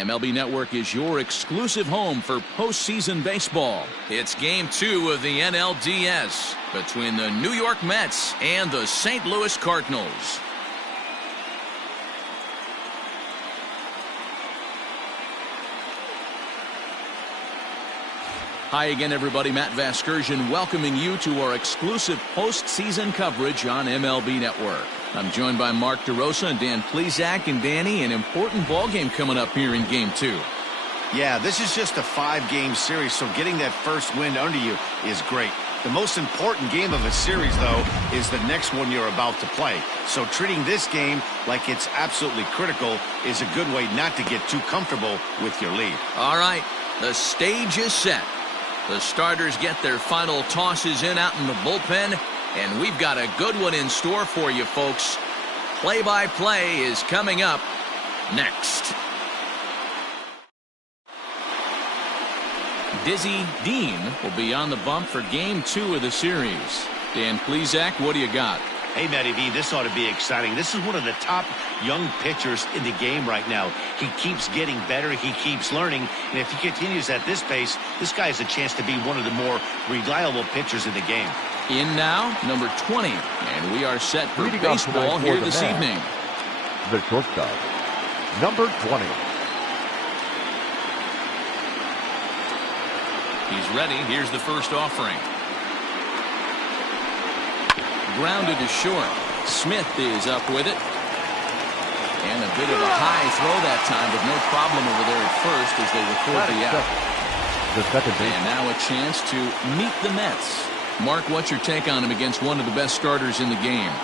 MLB Network is your exclusive home for postseason baseball. It's Game 2 of the NLDS between the New York Mets and the St. Louis Cardinals. Hi again, everybody. Matt Vasgersian welcoming you to our exclusive postseason coverage on MLB Network. I'm joined by Mark DeRosa and Dan Plesac. And Danny, an important ball game coming up here in Game 2. Yeah, this is just a 5-game series, so getting that first win under you is great. The most important game of a series, though, is the next one you're about to play. So treating this game like it's absolutely critical is a good way not to get too comfortable with your lead. All right, the stage is set. The starters get their final tosses in out in the bullpen, and we've got a good one in store for you, folks. Play-by-play is coming up next. Dizzy Dean will be on the bump for Game 2 of the series. Dan Plesac, what do you got? Hey, Matty V, this ought to be exciting. This is one of the top young pitchers in the game right now. He keeps getting better. He keeps learning. And if he continues at this pace, this guy has a chance to be one of the more reliable pitchers in the game. In now, number 20. And we are set for baseball here this evening. The shortstop, number 20. He's ready. Here's the first offering. Grounded to short. Smith is up with it. And a bit of a high throw that time, but no problem over there at first as they record the out. The second base. And now a chance to meet the Mets. Mark, what's your take on him against one of the best starters in the game?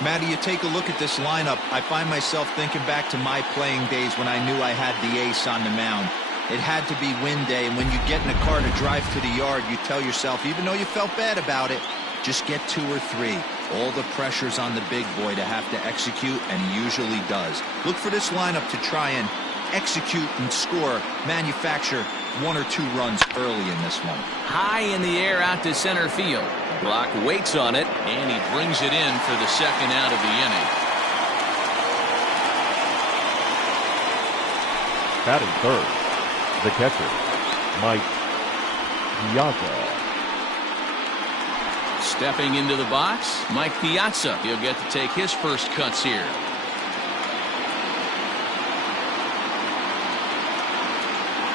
Matty, you take a look at this lineup. I find myself thinking back to my playing days when I knew I had the ace on the mound. It had to be win day, and when you get in a car to drive to the yard, you tell yourself, even though you felt bad about it, just get 2 or 3. All the pressure's on the big boy to have to execute, and he usually does. Look for this lineup to try and execute and score, manufacture 1 or 2 runs early in this one. High in the air out to center field. Brock waits on it, and he brings it in for the second out of the inning. Batting third, the catcher, Mike Piazza. Stepping into the box, Mike Piazza. He'll get to take his first cuts here.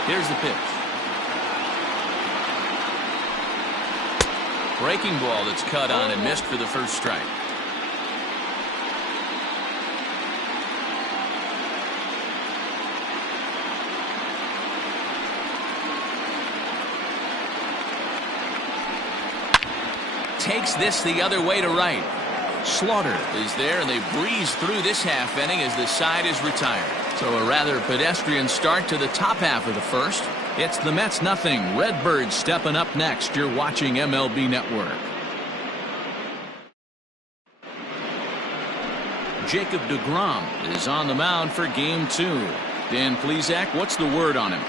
Here's the pitch. Breaking ball that's cut on and missed for the first strike. Takes this the other way to right. Slaughter is there, and they breeze through this half inning as the side is retired. So a rather pedestrian start to the top half of the first. It's the Mets nothing. Redbirds stepping up next. You're watching MLB Network. Jacob deGrom is on the mound for Game 2. Dan Plesac, what's the word on him?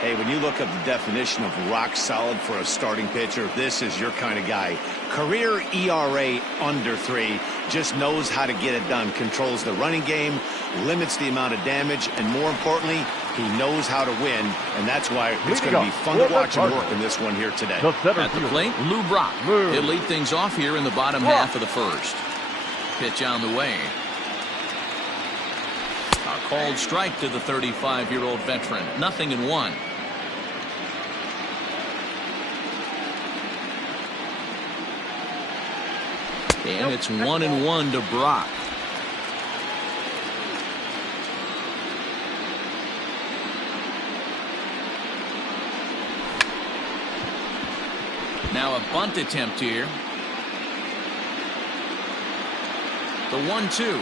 Hey, when you look up the definition of rock solid for a starting pitcher, this is your kind of guy. Career ERA under 3, just knows how to get it done, controls the running game, limits the amount of damage, and more importantly, he knows how to win, and that's why it's going to be fun to watch him work in this one here today. At the plate, Lou Brock. He'll lead things off here in the bottom half of the first. Pitch on the way. A called strike to the 35-year-old veteran. 0-1. And it's 1-1 to Brock. Now a bunt attempt here. The 1-2.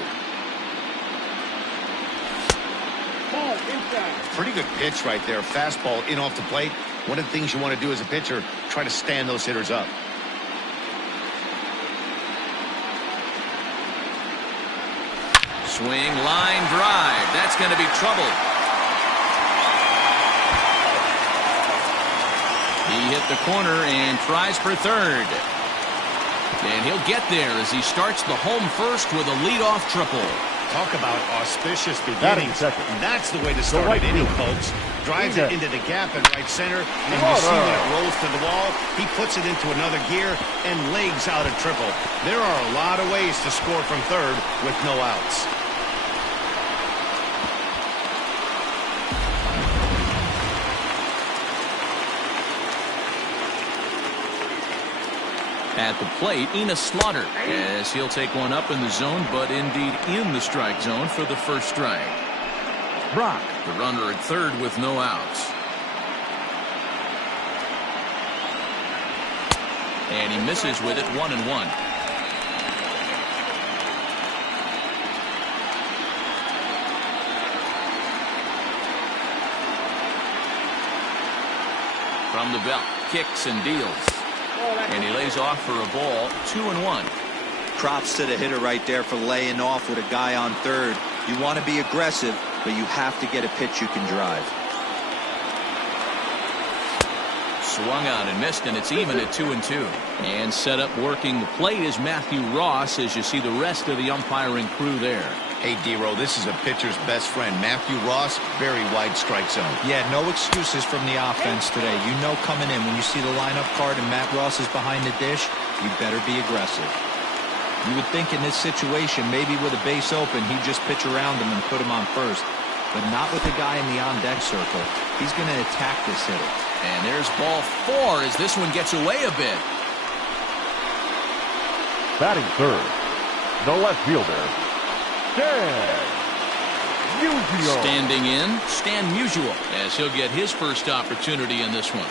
Pretty good pitch right there. Fastball in off the plate. One of the things you want to do as a pitcher, try to stand those hitters up. Swing, line, drive. That's going to be trouble. He hit the corner and tries for third. And he'll get there as he starts the home first with a leadoff triple. Talk about auspicious beginnings. That's the way to start an inning, folks. Drives it into the gap in right center, and you see when it rolls to the wall, he puts it into another gear and legs out a triple. There are a lot of ways to score from third with no outs. At the plate, Slaughter, as he'll take one up in the zone, but indeed in the strike zone for the first strike. Brock, the runner at third with no outs. And he misses with it, 1-1. From the belt, kicks and deals. And he lays off for a ball, 2-1. Props to the hitter right there for laying off with a guy on third. You want to be aggressive, but you have to get a pitch you can drive. Swung on and missed, and it's even at 2-2. And set up working the plate is Matthew Ross, as you see the rest of the umpiring crew there. Hey, D-Row, this is a pitcher's best friend. Matthew Ross, very wide strike zone. Yeah, no excuses from the offense today. You know coming in when you see the lineup card and Matt Ross is behind the dish, you better be aggressive. You would think in this situation, maybe with a base open, he'd just pitch around him and put him on first. But not with the guy in the on-deck circle. He's going to attack this hitter. And there's ball 4 as this one gets away a bit. Batting third, the left fielder, Standing in, Stan Musial, as he'll get his first opportunity in this one.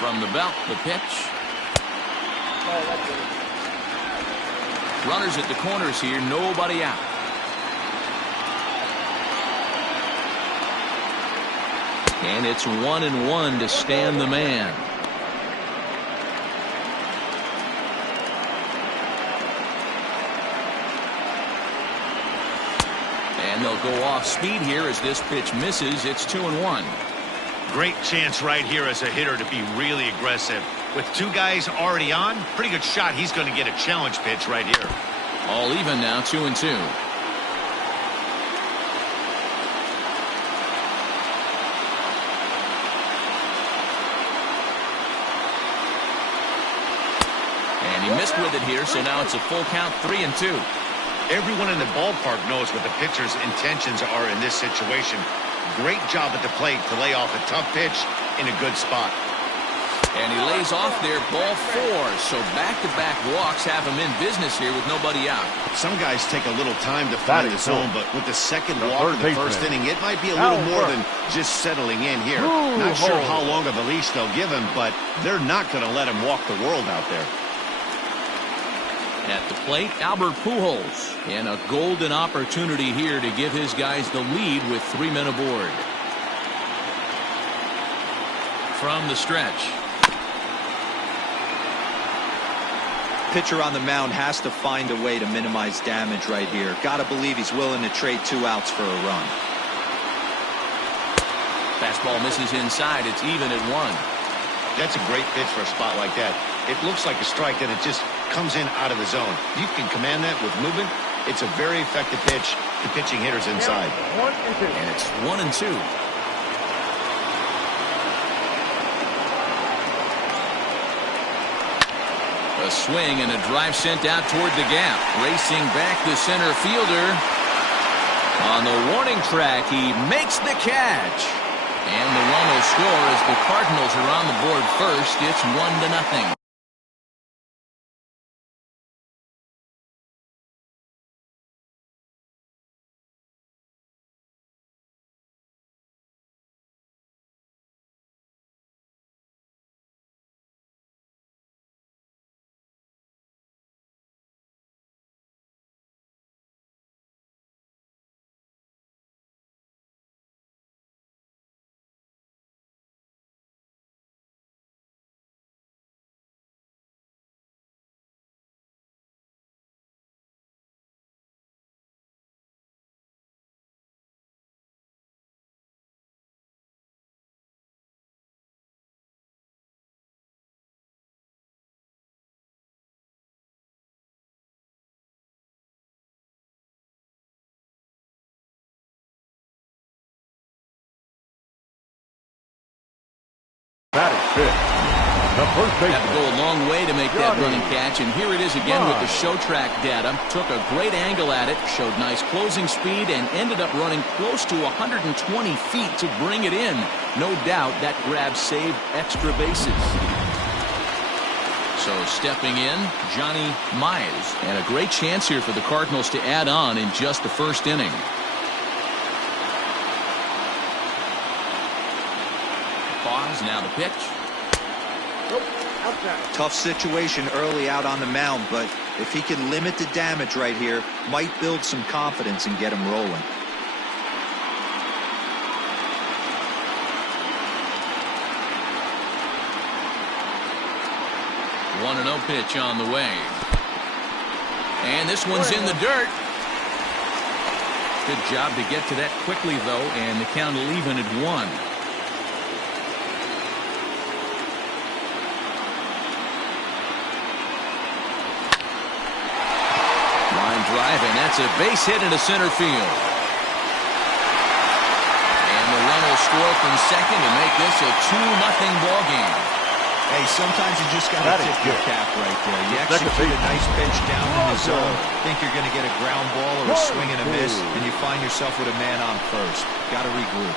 From the belt, the pitch. Runners at the corners here, nobody out. And it's 1-1 to Stan the man. And they'll go off speed here as this pitch misses. It's 2-1. Great chance right here as a hitter to be really aggressive. With two guys already on, pretty good shot. He's going to get a challenge pitch right here. All even now, 2-2. And he missed with it here, so now it's a full count, 3-2. Everyone in the ballpark knows what the pitcher's intentions are in this situation. Great job at the plate to lay off a tough pitch in a good spot. And he lays off there, ball 4. So back-to-back walks have him in business here with nobody out. Some guys take a little time to find the zone, but with the second walk in the first inning, it might be a little more than just settling in here. Not sure how long of a leash they'll give him, but they're not going to let him walk the world out there. At the plate, Albert Pujols, and a golden opportunity here to give his guys the lead with 3 men aboard. From the stretch. Pitcher on the mound has to find a way to minimize damage right here. Gotta believe he's willing to trade 2 outs for a run. Fastball misses inside. It's even at 1. That's a great pitch for a spot like that. It looks like a strike, and it just comes in out of the zone. You can command that with movement. It's a very effective pitch to pitching hitters inside. And it's 1-2. A swing and a drive sent out toward the gap. Racing back the center fielder. On the warning track, he makes the catch. And the run will score as the Cardinals are on the board first. It's 1-0. Batting fifth, the first baseman. Had to go a long way to make that running catch, and here it is again with the show track data. Took a great angle at it, showed nice closing speed, and ended up running close to 120 feet to bring it in. No doubt that grab saved extra bases. So stepping in, Johnny Mize, and a great chance here for the Cardinals to add on in just the first inning. Pause, now the pitch. Tough situation early out on the mound, but if he can limit the damage right here, might build some confidence and get him rolling. One 1-0 pitch on the way. And this one's in the dirt. Good job to get to that quickly, though, and the count will even at 1. Line drive, and that's a base hit into center field. And the run will score from second to make this a 2-0 ball game. Hey, sometimes you just got to tip your cap right there. You execute a nice pitch down in the zone, think you're going to get a ground ball or a swing and a miss, and you find yourself with a man on first. Got to regroup.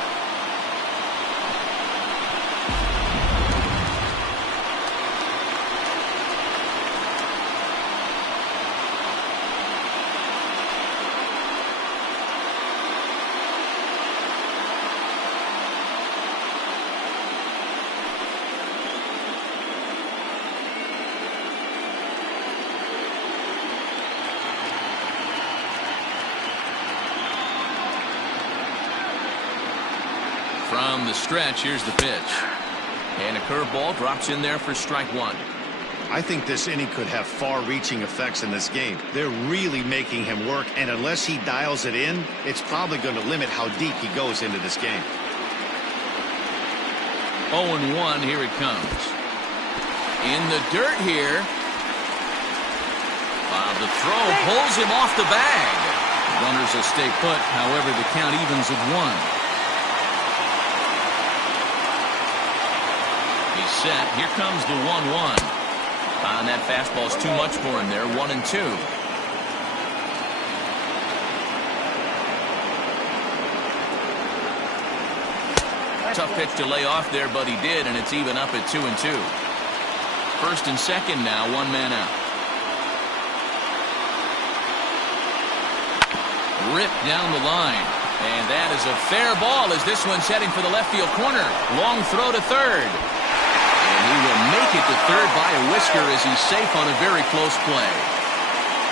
From the stretch, here's the pitch. And a curveball drops in there for strike 1. I think this inning could have far-reaching effects in this game. They're really making him work, and unless he dials it in, it's probably going to limit how deep he goes into this game. 0-1, here it comes. In the dirt here. The throw pulls him off the bag. Runners will stay put, however, the count evens at 1. Set. Here comes the 1-1. And that fastball's too much for him there. 1-2. Tough pitch to lay off there, but he did, and it's even up at 2-2. First and second now, 1 man out. Ripped down the line. And that is a fair ball as this one's heading for the left field corner. Long throw to third. He will make it to third by a whisker as he's safe on a very close play.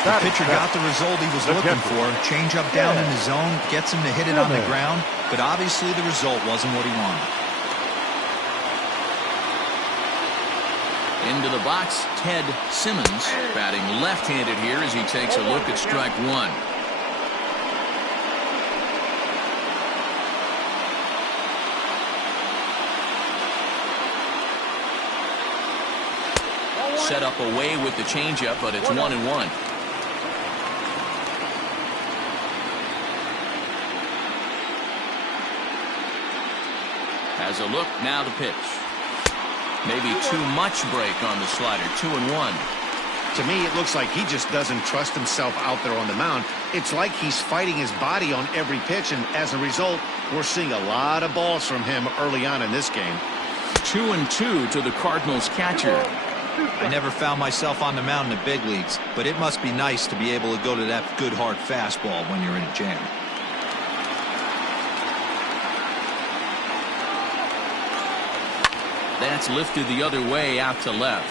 The pitcher got the result he was looking for. Change up down in the zone, gets him to hit it on the ground, but obviously the result wasn't what he wanted. Into the box, Ted Simmons, batting left-handed here as he takes a look at strike 1. Set up away with the changeup, but it's 1-1. Has a look, now the pitch. Maybe too much break on the slider. 2-1. To me, it looks like he just doesn't trust himself out there on the mound. It's like he's fighting his body on every pitch, and as a result, we're seeing a lot of balls from him early on in this game. 2-2 to the Cardinals catcher. I never found myself on the mound in the big leagues, but it must be nice to be able to go to that good hard fastball when you're in a jam. That's lifted the other way out to left.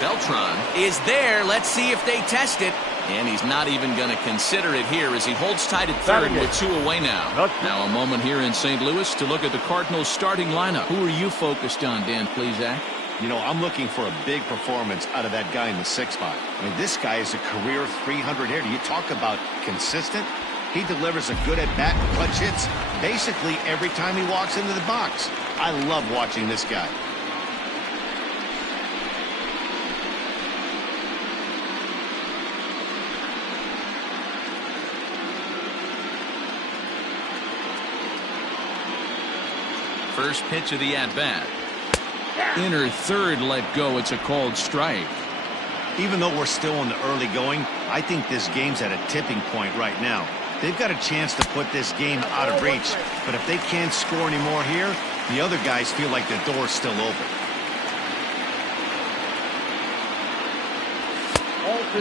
Beltran is there. Let's see if they test it. And he's not even going to consider it here as he holds tight at third with 2 away now. Now a moment here in St. Louis to look at the Cardinals starting lineup. Who are you focused on, Dan Plesac? You know, I'm looking for a big performance out of that guy in the 6th spot. I mean, this guy is a career 300 hitter. You talk about consistent. He delivers a good at-bat and clutch hits basically every time he walks into the box. I love watching this guy. First pitch of the at-bat. Inner third let go. It's a called strike. Even though we're still in the early going, I think this game's at a tipping point right now. They've got a chance to put this game out of reach, but if they can't score anymore here, the other guys feel like the door's still open.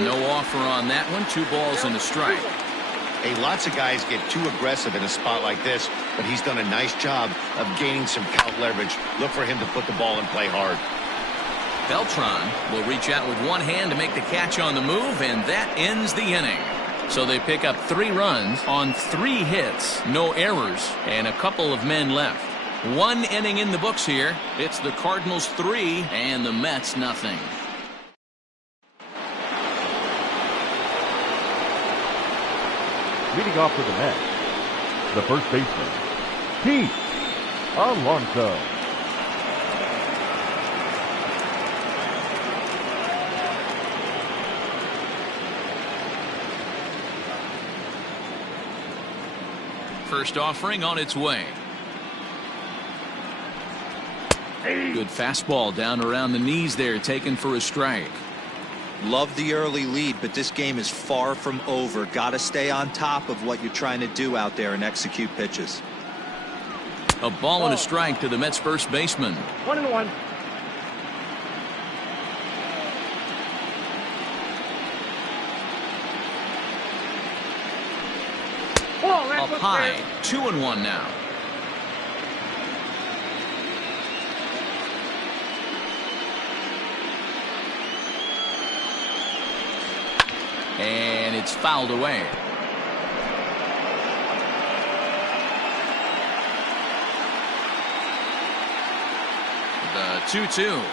No offer on that one. 2 balls and a strike. Hey, lots of guys get too aggressive in a spot like this, but he's done a nice job of gaining some count leverage. Look for him to put the ball and play hard. Beltran will reach out with one hand to make the catch on the move, and that ends the inning. So they pick up 3 runs on 3 hits, no errors, and a couple of men left. 1 inning in the books here. It's the Cardinals 3 and the Mets nothing. Leading off for the Mets, the first baseman, Pete Alonso. First offering on its way. Good fastball down around the knees there, taken for a strike. Love the early lead, but this game is far from over. Got to stay on top of what you're trying to do out there and execute pitches. A ball and a strike to the Mets first baseman. 1-1. Up high, 2-1 now. And it's fouled away. The 2-2.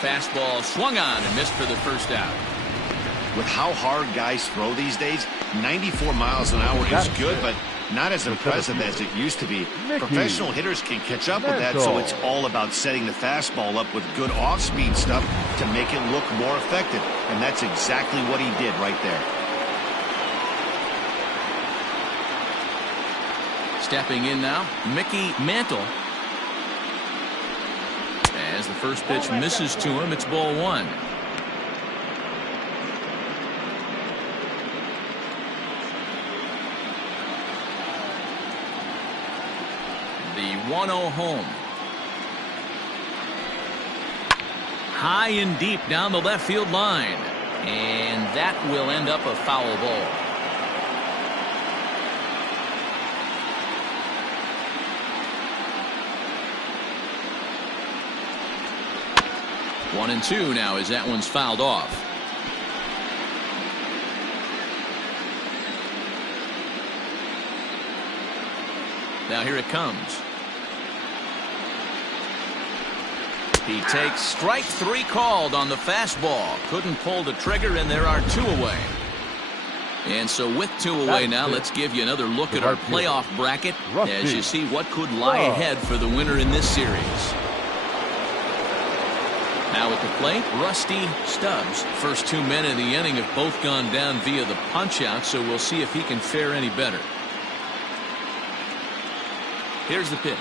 Fastball swung on and missed for the first out. With how hard guys throw these days, 94 miles an hour is good, but not as impressive as it used to be. Professional hitters can catch up with that, so it's all about setting the fastball up with good off-speed stuff to make it look more effective, and that's exactly what he did right there. Stepping in now, Mickey Mantle. As the first pitch misses to him, it's ball 1. The 1-0 home. High and deep down the left field line. And that will end up a foul ball. One and 2 now as that one's fouled off. Now here it comes. He takes strike 3 called on the fastball. Couldn't pull the trigger, and there are 2 away. And so with 2 away now, let's give you another look at our playoff bracket as you see what could lie ahead for the winner in this series. Now at the plate, Rusty Stubbs. First 2 men in the inning have both gone down via the punch-out, so we'll see if he can fare any better. Here's the pitch.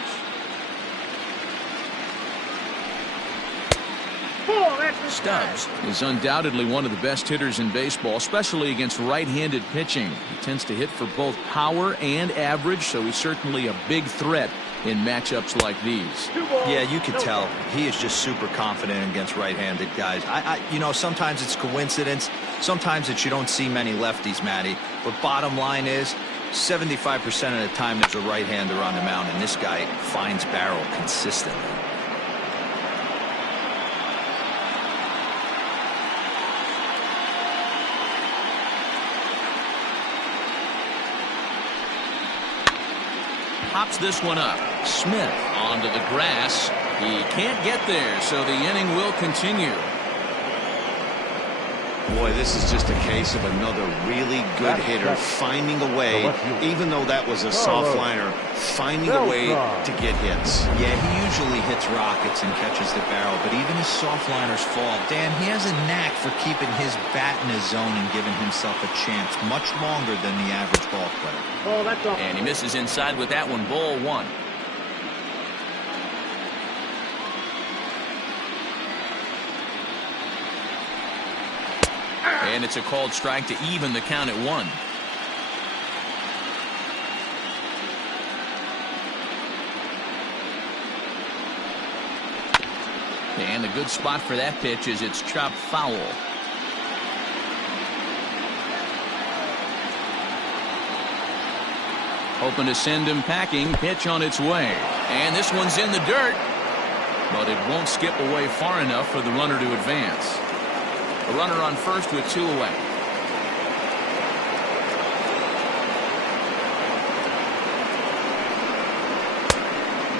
Stubbs is undoubtedly one of the best hitters in baseball, especially against right-handed pitching. He tends to hit for both power and average, so he's certainly a big threat in matchups like these. Yeah, you can tell he is just super confident against right-handed guys. You know, sometimes it's coincidence. Sometimes it's you don't see many lefties, Matty. But bottom line is, 75% of the time there's a right-hander on the mound, and this guy finds barrel consistently. Pops this one up. Smith onto the grass. He can't get there, so the inning will continue. Boy, this is just a case of another really good hitter finding a way, even though that was a soft liner, finding a way to get hits. Yeah, he usually hits rockets and catches the barrel, but even his soft liners fall. Dan, he has a knack for keeping his bat in his zone and giving himself a chance much longer than the average ball player. And he misses inside with that one. Ball one. And it's a called strike to even the count at 1. And a good spot for that pitch is it's chopped foul. Hoping to send him packing. Pitch on its way. And this one's in the dirt. But it won't skip away far enough for the runner to advance. A runner on first with 2 away.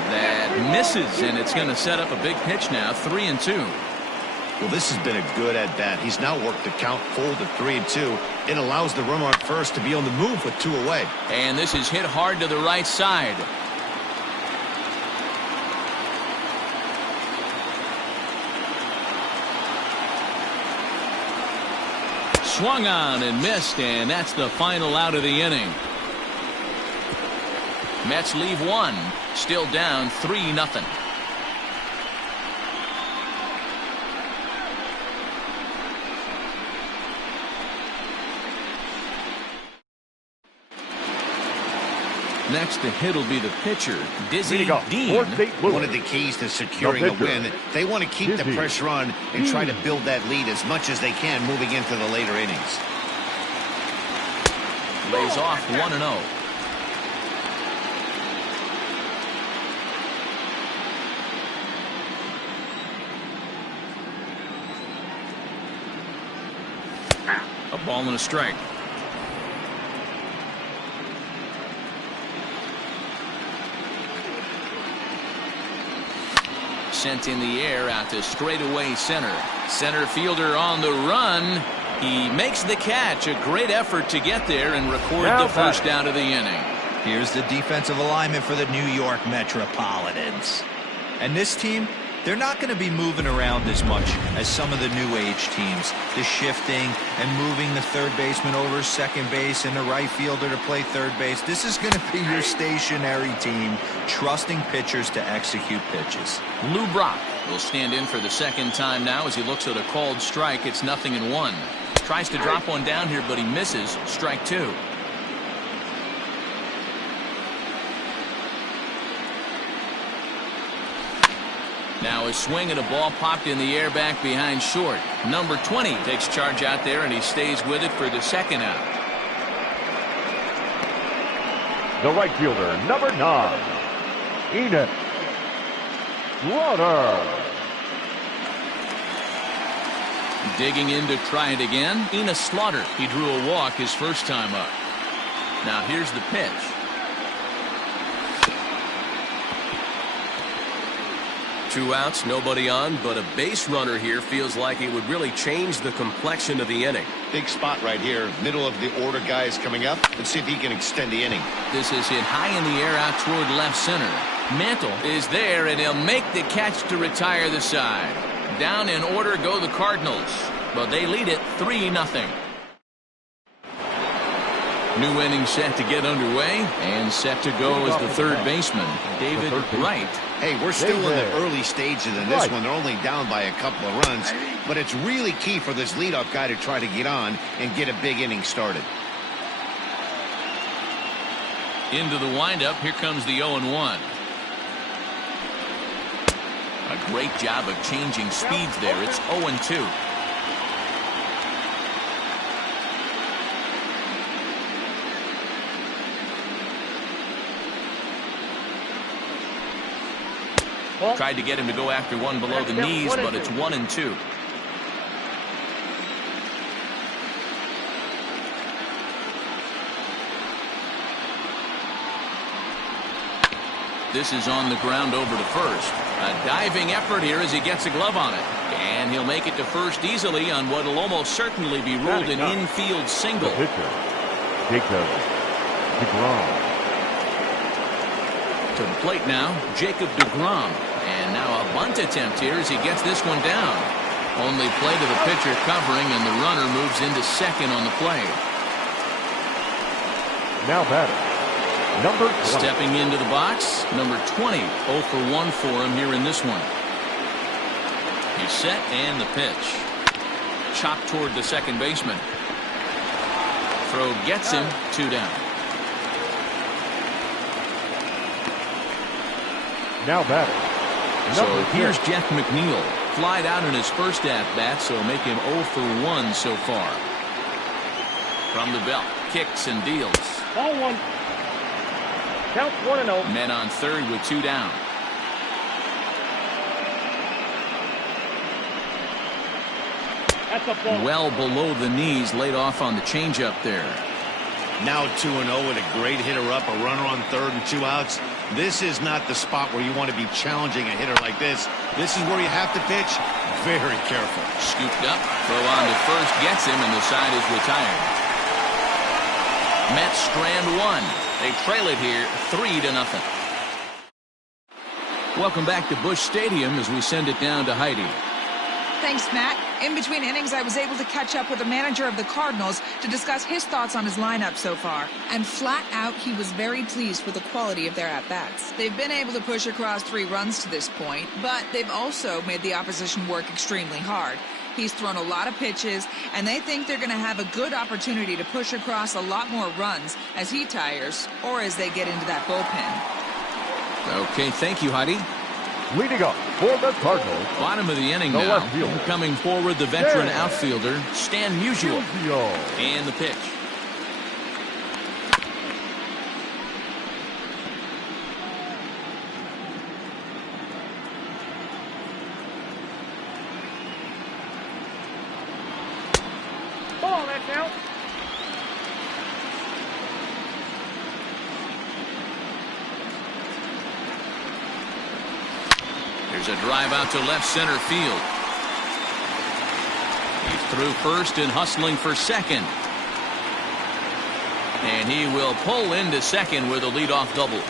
That misses, and it's going to set up a big pitch now. 3-2. Well, this has been a good at-bat. He's now worked the count full to 3-2. It allows the runner on first to be on the move with 2 away. And this is hit hard to the right side. Swung on and missed, and that's the final out of the inning. Mets leave 1, still down 3-0. Next to hit will be the pitcher, Dizzy Dean. One of the keys to securing a win, they want to keep the pressure on and try to build that lead as much as they can moving into the later innings. Lays off 1-0. A ball and a strike. Sent in the air out to straightaway center. Center fielder on the run. He makes the catch. A great effort to get there and record the first out of the inning. Here's the defensive alignment for the New York Metropolitans. And this team, they're not going to be moving around as much as some of the new age teams. The shifting and moving the third baseman over second base and the right fielder to play third base. This is going to be your stationary team, trusting pitchers to execute pitches. Lou Brock will stand in for the second time now as he looks at a called strike. It's 0-1. Tries to drop one down here, but he misses. Strike 2. Now a swing and a ball popped in the air back behind short. Number 20 takes charge out there, and he stays with it for the second out. The right fielder, number 9, Enos Slaughter. Digging in to try it again. Enos Slaughter. He drew a walk his first time up. Now here's the pitch. Two outs, nobody on, but a base runner here feels like it would really change the complexion of the inning. Big spot right here. Middle of the order guys coming up. Let's see if he can extend the inning. This is hit high in the air out toward left center. Mantle is there, and he'll make the catch to retire the side. Down in order go the Cardinals, but they lead it 3-0. New inning set to get underway, and set to go as the third baseman, David Wright. Hey, we're still in the early stages of this one. They're only down by a couple of runs, but it's really key for this leadoff guy to try to get on and get a big inning started. Into the windup, here comes the 0-1. A great job of changing speeds there. It's 0-2. Tried to get him to go after one below the knees, but it's 1-2. This is on the ground over to first. A diving effort here as he gets a glove on it. And he'll make it to first easily on what will almost certainly be ruled an infield single. The pitcher, Jacob DeGrom. To the plate now, Jacob DeGrom. And now a bunt attempt here as he gets this one down. Only play to the pitcher covering, and the runner moves into second on the play. Now batter, number 20. Stepping into the box, number 20. 0 for 1 for him here in this one. He's set, and the pitch. Chopped toward the second baseman. Throw gets him, 2 down. Now batter, So number here's 10. Jeff McNeil. Flied out in his first at-bat, so make him 0 for 1 so far. From the belt, kicks and deals. Ball 1. Count 1-0. Men on third with 2 down. That's a ball. Well below the knees, laid off on the changeup there. Now 2-0 with a great hitter up, a runner on third and 2 outs. This is not the spot where you want to be challenging a hitter like this. This is where you have to pitch very careful. Scooped up, throw on to first, gets him, and the side is retired. Mets strand 1. They trail it here 3-0. Welcome back to Busch Stadium as we send it down to Heidi. Thanks, Matt. In between innings, I was able to catch up with the manager of the Cardinals to discuss his thoughts on his lineup so far. And flat out, he was very pleased with the quality of their at-bats. They've been able to push across 3 runs to this point, but they've also made the opposition work extremely hard. He's thrown a lot of pitches, and they think they're going to have a good opportunity to push across a lot more runs as he tires or as they get into that bullpen. Okay, thank you, Heidi. Leading up for the Cardinals, Bottom of the inning the now. left fielder. Coming forward, the veteran Yeah. outfielder, Stan Musial. Musial. And the pitch. Ball, that's out. There's a drive out to left center field. He's through first and hustling for second. And he will pull into second with a leadoff double.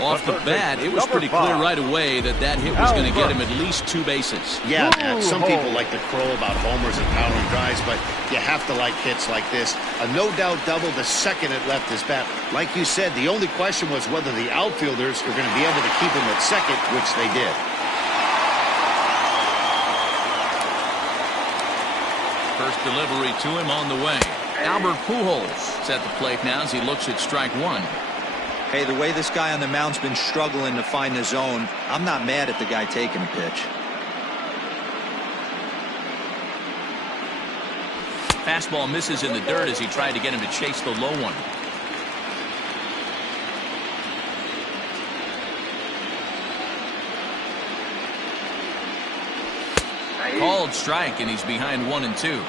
Off the bat, it was pretty clear right away that that hit was going to get him at least 2 bases. Yeah, some people like to crow about homers and powering drives, but you have to like hits like this. A no-doubt double the second it left his bat. Like you said, the only question was whether the outfielders were going to be able to keep him at second, which they did. First delivery to him on the way. Albert Pujols is at the plate now as he looks at strike 1. Hey, the way this guy on the mound's been struggling to find the zone, I'm not mad at the guy taking a pitch. Fastball misses in the dirt as he tried to get him to chase the low one. Called strike, and he's behind 1 and 2.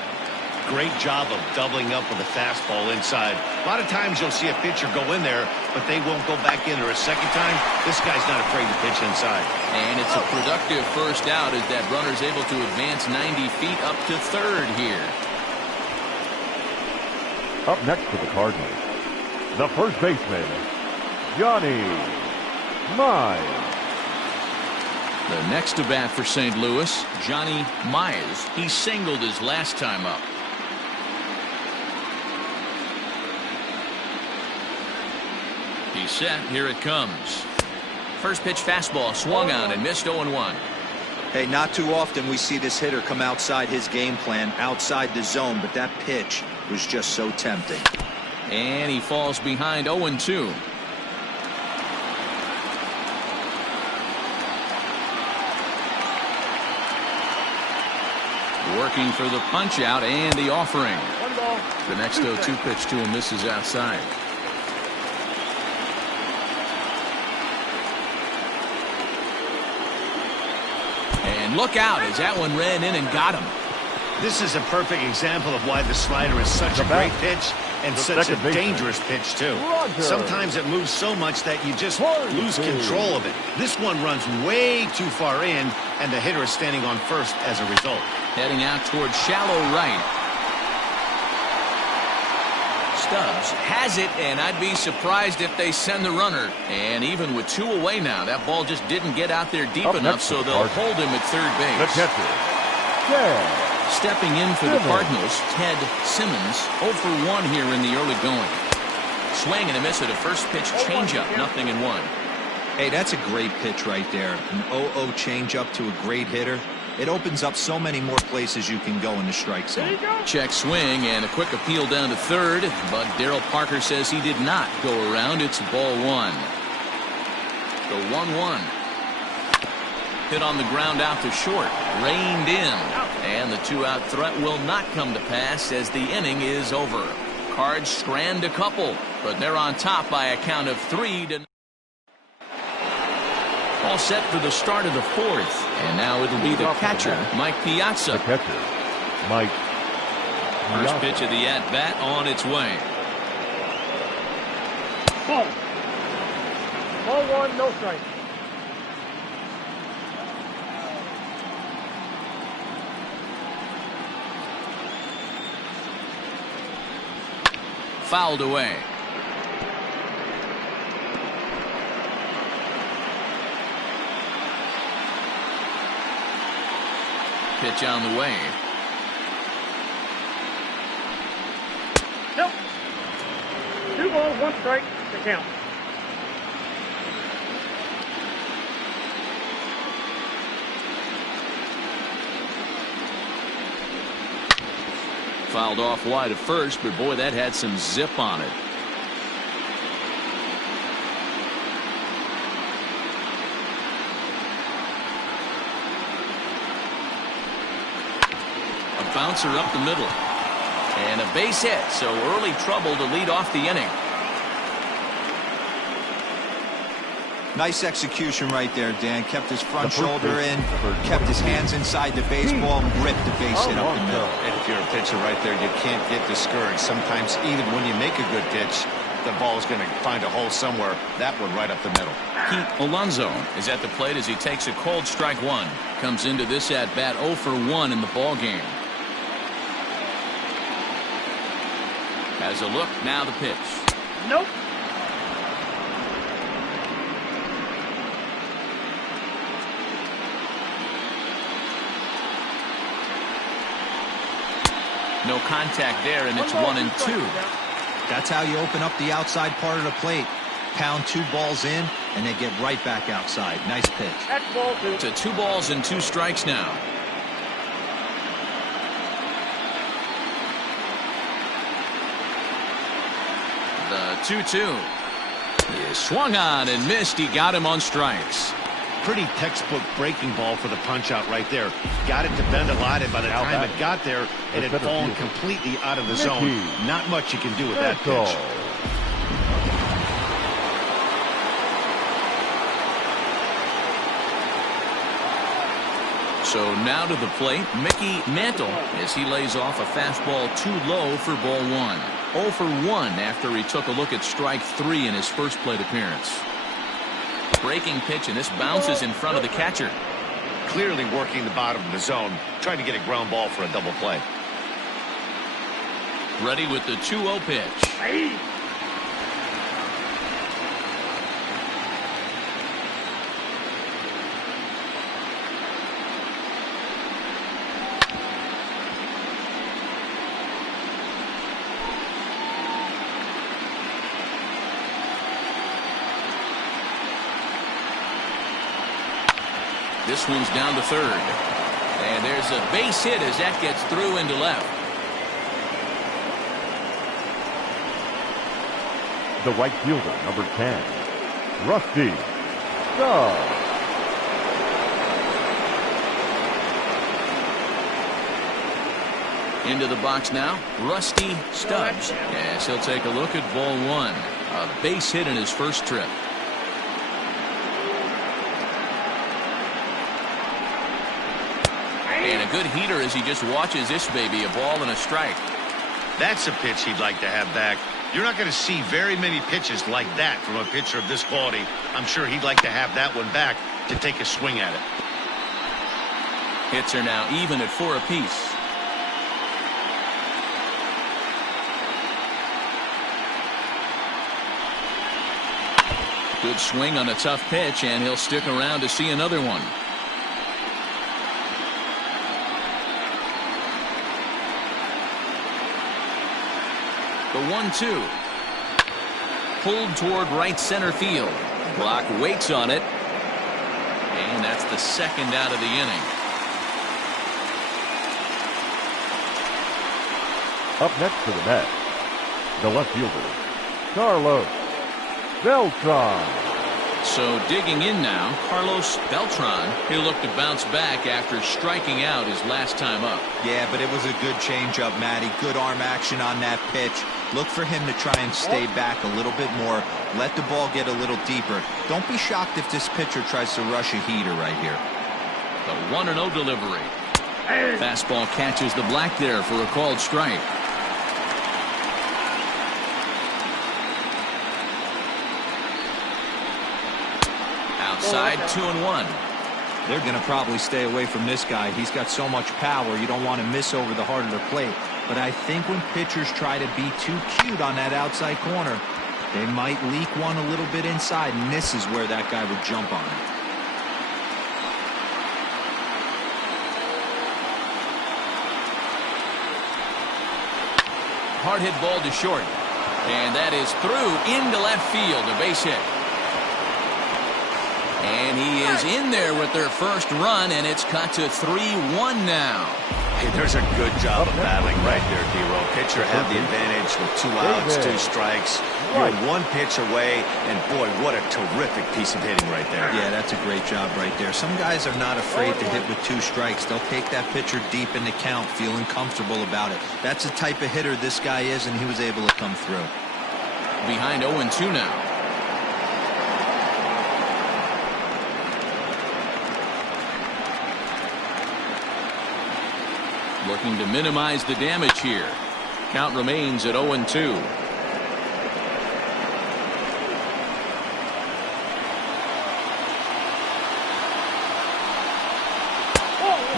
Great job of doubling up with a fastball inside. A lot of times you'll see a pitcher go in there, but they won't go back in there a second time. This guy's not afraid to pitch inside. And it's a productive first out as that runner's able to advance 90 feet up to third here. Up next for the Cardinals, the first baseman, Johnny Mize. The next to bat for St. Louis, Johnny Mize. He singled his last time up. He's set. Here it comes. First pitch fastball swung on and missed 0-1. Hey, not too often we see this hitter come outside his game plan, outside the zone, but that pitch was just so tempting. And he falls behind 0-2. Working for the punch out and the offering. The next 0-2 pitch to him misses outside. And look out as that one ran in and got him. This is a perfect example of why the slider is such a great pitch. And The such a second baseman, dangerous pitch, too. Roger. Sometimes it moves so much that you just Roger. lose control of it. This one runs way too far in, and the hitter is standing on first as a result. Heading out towards shallow right. Stubbs has it, and I'd be surprised if they send the runner. And even with 2 away now, that ball just didn't get out there deep enough, so they'll hold him at third The base. catcher, Ted. Stepping in for the Cardinals, Ted Simmons, 0 for 1 here in the early going. Swing and a miss at a first pitch changeup, 0-1. Hey, that's a great pitch right there. An 0-0 changeup to a great hitter. It opens up so many more places you can go in the strike zone. Check swing and a quick appeal down to third, but Darryl Parker says he did not go around. It's ball 1. The 1-1. Hit on the ground out to short, reined in, and the 2-out threat will not come to pass as the inning is over. Cards strand a couple, but they're on top by a count of 3-0. All set for the start of the 4th, and now it'll be the catcher, Mike Piazza. The catcher, Mike First Piazza. pitch of the at-bat on its way. Ball. Ball 1, no strike. Fouled away. Pitch on the way. Nope. 2 balls, 1 strike to count. Fouled off wide at first, but boy, that had some zip on it. A bouncer up the middle. And a base hit, so early trouble to lead off the inning. Nice execution right there, Dan. Kept his front The first shoulder base, in, the first kept his hands inside the baseball, and ripped the base hit up the middle. And if you're a pitcher right there, you can't get discouraged. Sometimes even when you make a good pitch, the ball's going to find a hole somewhere. That one right up the middle. Pete Alonso is at the plate as he takes a cold strike 1. Comes into this at bat 0 for 1 in the ball game. Has a look, now the pitch. Nope. No contact there, and it's 1 and 2. That's how you open up the outside part of the plate. Pound 2 balls in, and then get right back outside. Nice pitch. That's ball 2. To 2 balls and 2 strikes now. The 2-2. He swung on and missed. He got him on strikes. Pretty textbook breaking ball for the punch out right there. Got it to bend a lot, and by the time it got there, it had fallen completely out of the zone. Not much you can do with that pitch. So now to the plate, Mickey Mantle as he lays off a fastball too low for ball 1. 0 for 1 after he took a look at strike 3 in his first plate appearance. Breaking pitch, and this bounces in front of the catcher. Clearly working the bottom of the zone, trying to get a ground ball for a double play. Ready with the 2-0 pitch. Hey. This one's down to third. And there's a base hit as that gets through into left. The right fielder, number 10, Rusty Stubbs. Into the box now, Rusty Stubbs. Yes, he'll take a look at ball 1. A base hit in his first trip. And a good heater as he just watches this baby, a ball and a strike. That's a pitch he'd like to have back. You're not going to see very many pitches like that from a pitcher of this quality. I'm sure he'd like to have that one back to take a swing at it. Hits are now even at 4 apiece. Good swing on a tough pitch, and he'll stick around to see another one. The 1-2. Pulled toward right center field. Block waits on it. And that's the second out of the inning. Up next to the bat, the left fielder, Carlos Beltran. So digging in now, Carlos Beltran. He'll look to bounce back after striking out his last time up. Yeah, but it was a good changeup, Matty. Good arm action on that pitch. Look for him to try and stay back a little bit more. Let the ball get a little deeper. Don't be shocked if this pitcher tries to rush a heater right here. The 1-0 delivery. Fastball catches the black there for a called strike. Outside, 2-1. They're going to probably stay away from this guy. He's got so much power, you don't want to miss over the heart of the plate. But I think when pitchers try to be too cute on that outside corner, they might leak one a little bit inside, and this is where that guy would jump on it. Hard hit ball to short. And that is through into left field, a base hit. And he is in there with their first run, and it's cut to 3-1 now. Hey, there's a good job of battling right there, D-Roll. Pitcher had the advantage with 2 outs, 2 strikes. You're 1 pitch away, and boy, what a terrific piece of hitting right there. Yeah, that's a great job right there. Some guys are not afraid to hit with 2 strikes. They'll take that pitcher deep in the count, feeling comfortable about it. That's the type of hitter this guy is, and he was able to come through. Behind 0-2 now. Looking to minimize the damage here. Count remains at 0-2.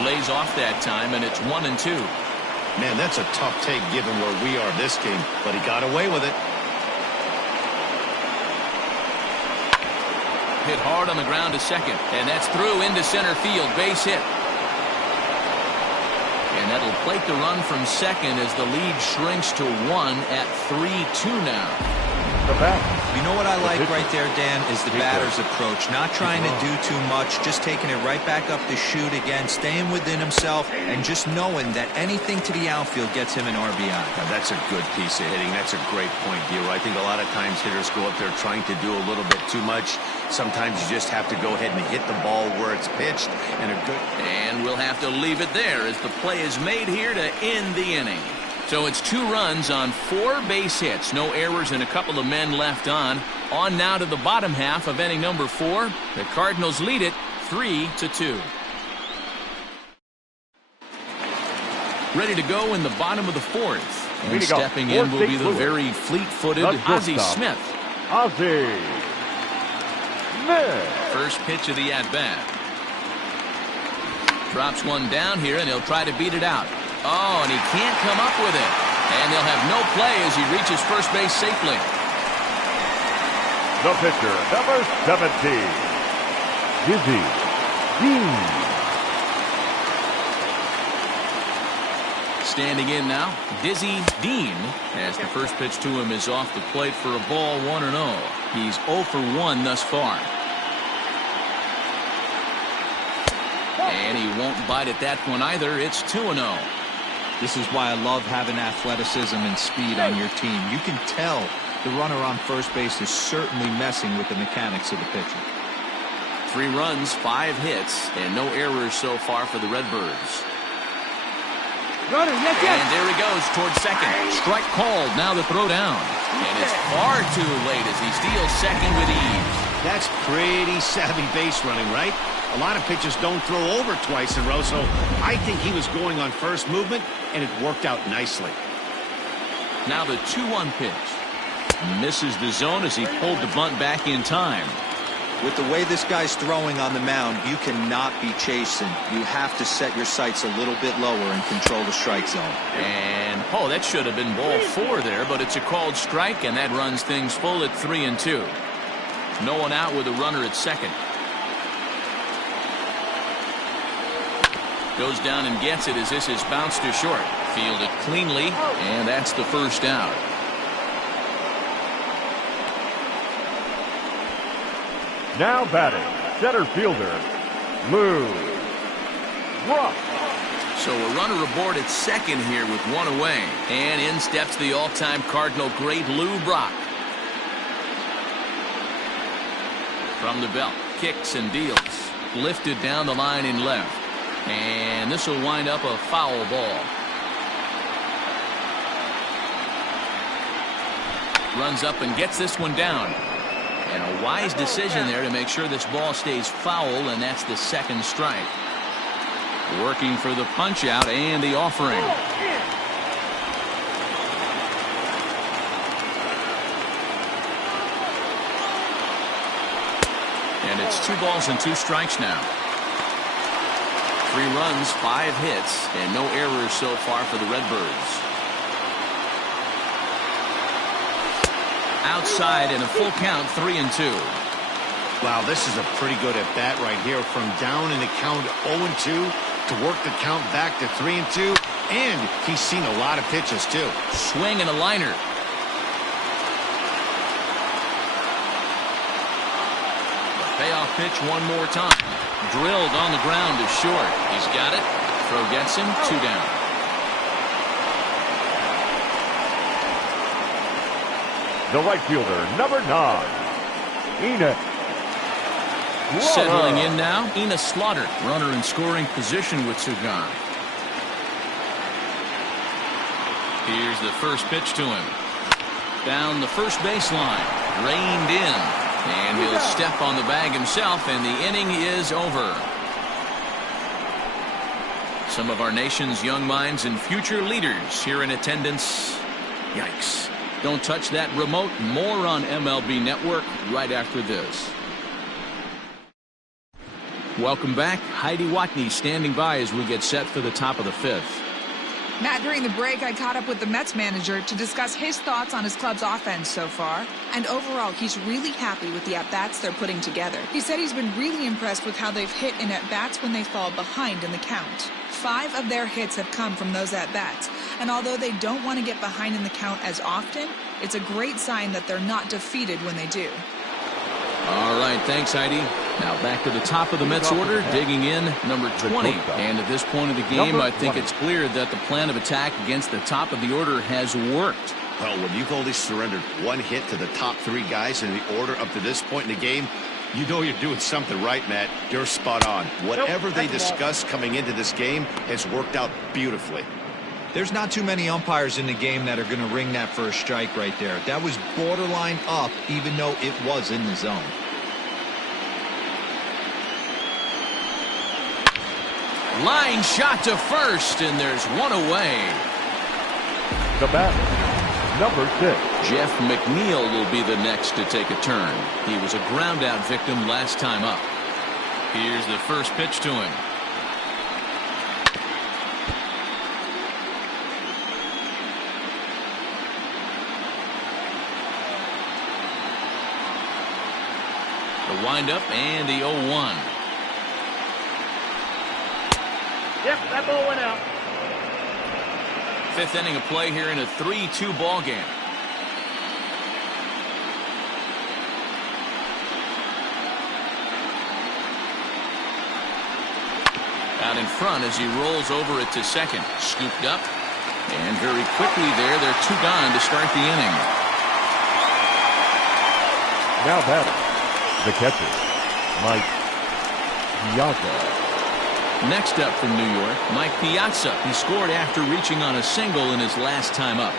Lays off that time, and it's 1-2. Man, that's a tough take given where we are this game, but he got away with it. Hit hard on the ground to second, and that's through into center field. Base hit. And that'll plate the run from second as the lead shrinks to 1 at 3-2 now. The bat. You know what I like right there, Dan, is the batter's approach. Not trying to do too much, just taking it right back up the chute again, staying within himself, and just knowing that anything to the outfield gets him an RBI. Now, that's a good piece of hitting. That's a great point, Hero. I think a lot of times hitters go up there trying to do a little bit too much. Sometimes you just have to go ahead and hit the ball where it's pitched. And we'll have to leave it there as the play is made here to end the inning. So it's 2 runs on 4 base hits. No errors and a couple of men left on. On now to the bottom half of inning number 4. The Cardinals lead it 3-2. Ready to go in the bottom of the 4th. And stepping in will be the very fleet-footed Ozzie Smith. Ozzie Smith. First pitch of the at-bat. Drops one down here, and he'll try to beat it out. Oh, and he can't come up with it. And they'll have no play as he reaches first base safely. The pitcher, number 17, Dizzy Dean. Standing in now, Dizzy Dean, as the first pitch to him is off the plate for a ball, 1-0. He's 0 for 1 thus far. And he won't bite at that one either. It's 2-0. This is why I love having athleticism and speed on your team. You can tell the runner on first base is certainly messing with the mechanics of the pitcher. 3 runs, 5 hits, and no errors so far for the Redbirds. Runner, yes. And there he goes towards second. Strike called. Now the throw down. And it's far too late as he steals second with ease. That's pretty savvy base running, right? A lot of pitchers don't throw over twice in a row, so I think he was going on first movement, and it worked out nicely. Now the 2-1 pitch. Misses the zone as he pulled the bunt back in time. With the way this guy's throwing on the mound, you cannot be chasing. You have to set your sights a little bit lower and control the strike zone. And, oh, that should have been ball 4 there, but it's a called strike, and that runs things full at 3-2. No one out with a runner at second. Goes down and gets it as this is bounced to short. Fielded cleanly, and that's the first out. Now batting, center fielder, Lou Brock. So a runner aboard at second here with 1 away. And in steps the all-time Cardinal great Lou Brock. From the belt, kicks and deals. Lifted down the line in left. And this will wind up a foul ball. Runs up and gets this one down. And a wise decision there to make sure this ball stays foul, and that's the second strike. Working for the punch out and the offering. And it's 2 balls and 2 strikes now. 3 runs, 5 hits, and no errors so far for the Redbirds. Outside and a full count, 3-2. Wow, this is a pretty good at bat right here. From down in the count 0-2 to work the count back to 3-2. And he's seen a lot of pitches, too. Swing and a liner. The payoff pitch one more time. Drilled on the ground to short. He's got it. Throw gets him. 2 down. The right fielder, number 9, Ina. Settling in now, Ina Slaughter, runner in scoring position with Sugan. Here's the first pitch to him. Down the first baseline, reined in, and he'll step on the bag himself, and the inning is over. Some of our nation's young minds and future leaders here in attendance. Yikes. Don't touch that remote. More on MLB Network right after this. Welcome back. Heidi Watney standing by as we get set for the top of the 5th. Matt, during the break, I caught up with the Mets manager to discuss his thoughts on his club's offense so far. And overall, he's really happy with the at-bats they're putting together. He said he's been really impressed with how they've hit in at-bats when they fall behind in the count. 5 of their hits have come from those at-bats. And although they don't want to get behind in the count as often, it's a great sign that they're not defeated when they do. All right, thanks, Heidi. Now back to the top of the Mets order, digging in, number 20. And at this point of the game, I think it's clear that the plan of attack against the top of the order has worked. Well, when you've only surrendered 1 hit to the top 3 guys in the order up to this point in the game, you know you're doing something right, Matt. You're spot on. Whatever they discussed coming into this game has worked out beautifully. There's not too many umpires in the game that are going to ring that first strike right there. That was borderline up, even though it was in the zone. Line shot to first, and there's 1 away. The batter, number 6. Jeff McNeil will be the next to take a turn. He was a ground-out victim last time up. Here's the first pitch to him. The windup and the 0-1. Yep, that ball went out. 5th inning of play here in a 3-2 ball game. Out in front as he rolls over it to second. Scooped up. And very quickly there, they're 2 gone to start the inning. Now batting, the catcher, Mike Piazza. Next up from New York, Mike Piazza. He scored after reaching on a single in his last time up.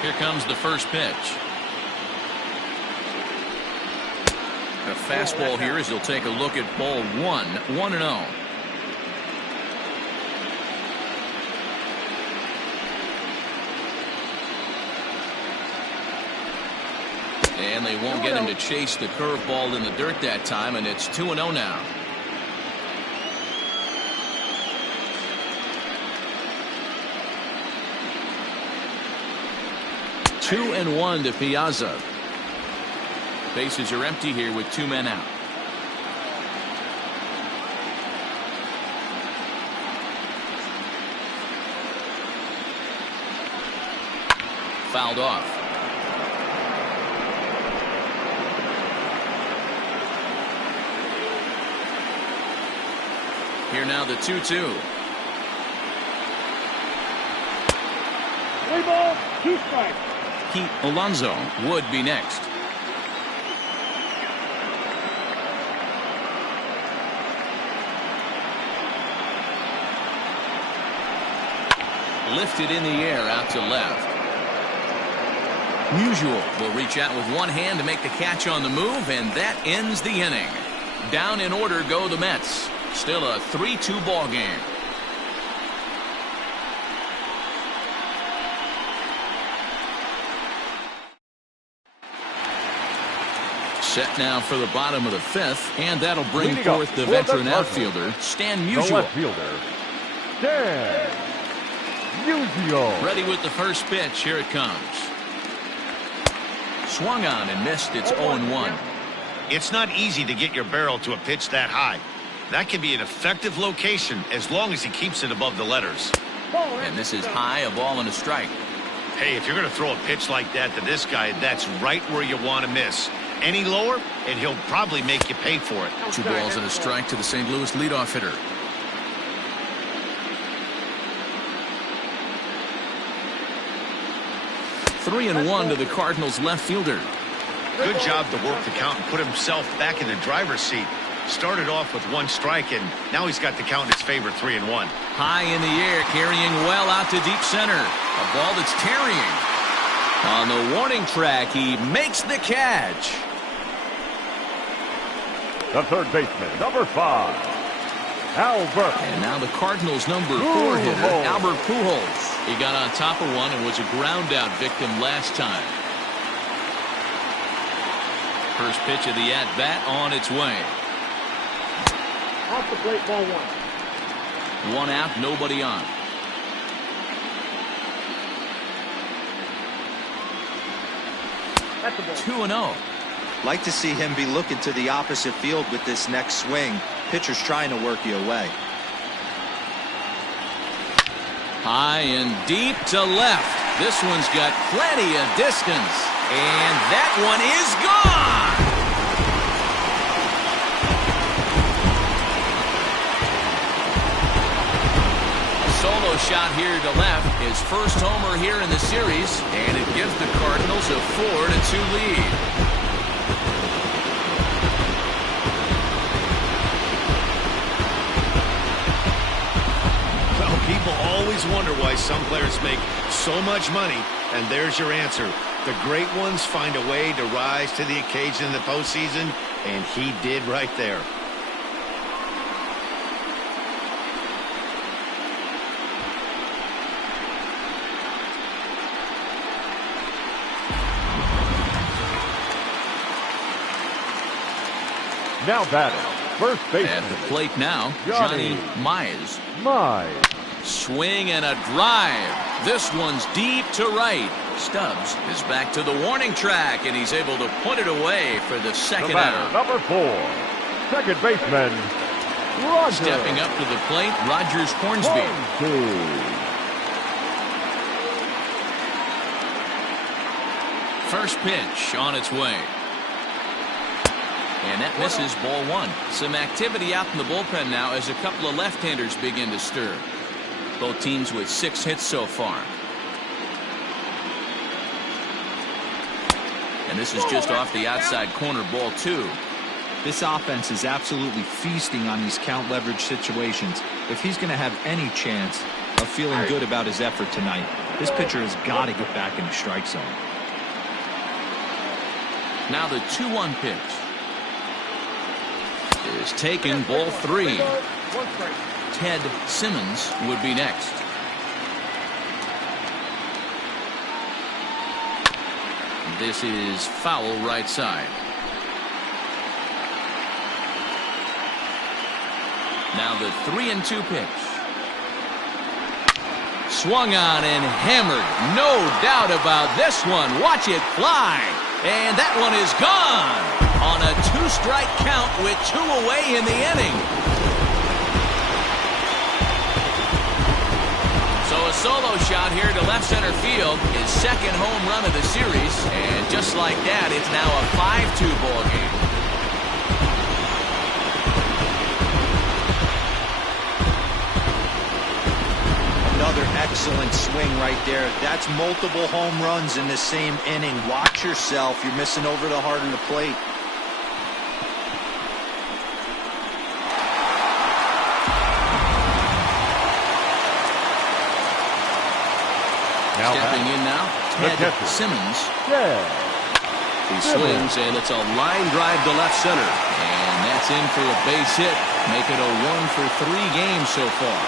Here comes the first pitch. A fastball here as he'll take a look at ball 1, 1-0. and they won't get him to chase the curveball in the dirt that time, and it's 2-0 now. Two and one to Piazza. Bases are empty here with 2 men out. Fouled off. Here now the 2-2. 3 balls, 2 strikes. Pete Alonso would be next. Lifted in the air out to left. Musial will reach out with one hand to make the catch on the move, and that ends the inning. Down in order go the Mets. Still a 3-2 ball game. Set now for the bottom of the 5th, and that'll bring forth the veteran outfielder, Stan Musial. The left fielder, Stan Musial. Ready with the first pitch. Here it comes. Swung on and missed. It's 0-1. It's not easy to get your barrel to a pitch that high. That can be an effective location as long as he keeps it above the letters. And this is high, a ball and a strike. Hey, if you're going to throw a pitch like that to this guy, that's right where you want to miss. Any lower, and he'll probably make you pay for it. 2 balls and a strike to the St. Louis leadoff hitter. Three and one to the Cardinals left fielder. Good job to work the count and put himself back in the driver's seat. Started off with 1 strike, and now he's got the count in his favor, 3-1. High in the air, carrying well out to deep center. A ball that's tarrying. On the warning track, he makes the catch. The third baseman, number 5, Albert. And now the Cardinals' number 4 hitter, Albert Pujols. He got on top of one and was a ground-out victim last time. First pitch of the at-bat on its way. Off the plate, ball 1. 1 out, nobody on. That's the ball. 2-0. Like to see him be looking to the opposite field with this next swing. Pitcher's trying to work you away. High and deep to left. This one's got plenty of distance. And that one is gone. Solo shot here to left. His first homer here in the series. And it gives the Cardinals a 4-2 lead. People always wonder why some players make so much money, and there's your answer. The great ones find a way to rise to the occasion in the postseason, and he did right there. Now batting, first baseman. At the plate now, Johnny Mize. Swing and a drive. This one's deep to right. Stubbs is back to the warning track, and he's able to put it away for the second out. Number 4, second baseman, Roger. Stepping up to the plate, Rogers Hornsby. First pitch on its way. And that misses, ball 1. Some activity out in the bullpen now as a couple of left-handers begin to stir. Both teams with 6 hits so far. And this is just off the outside corner, ball 2. This offense is absolutely feasting on these count leverage situations. If he's going to have any chance of feeling good about his effort tonight, this pitcher has got to get back in the strike zone. Now the 2-1 pitch is taken, ball 3. Ted Simmons would be next. This is foul right side. Now the 3-2 pitch. Swung on and hammered. No doubt about this one. Watch it fly. And that one is gone on a 2-strike count with 2 away in the inning. So a solo shot here to left center field, his second home run of the series. And just like that, it's now a 5-2 ball game. Another excellent swing right there. That's multiple home runs in the same inning. Watch yourself. You're missing over the heart of the plate. Stepping in now, Ted Simmons. He swings, and it's a line drive to left center. And that's in for a base hit. Make it a 1-for-3 game so far.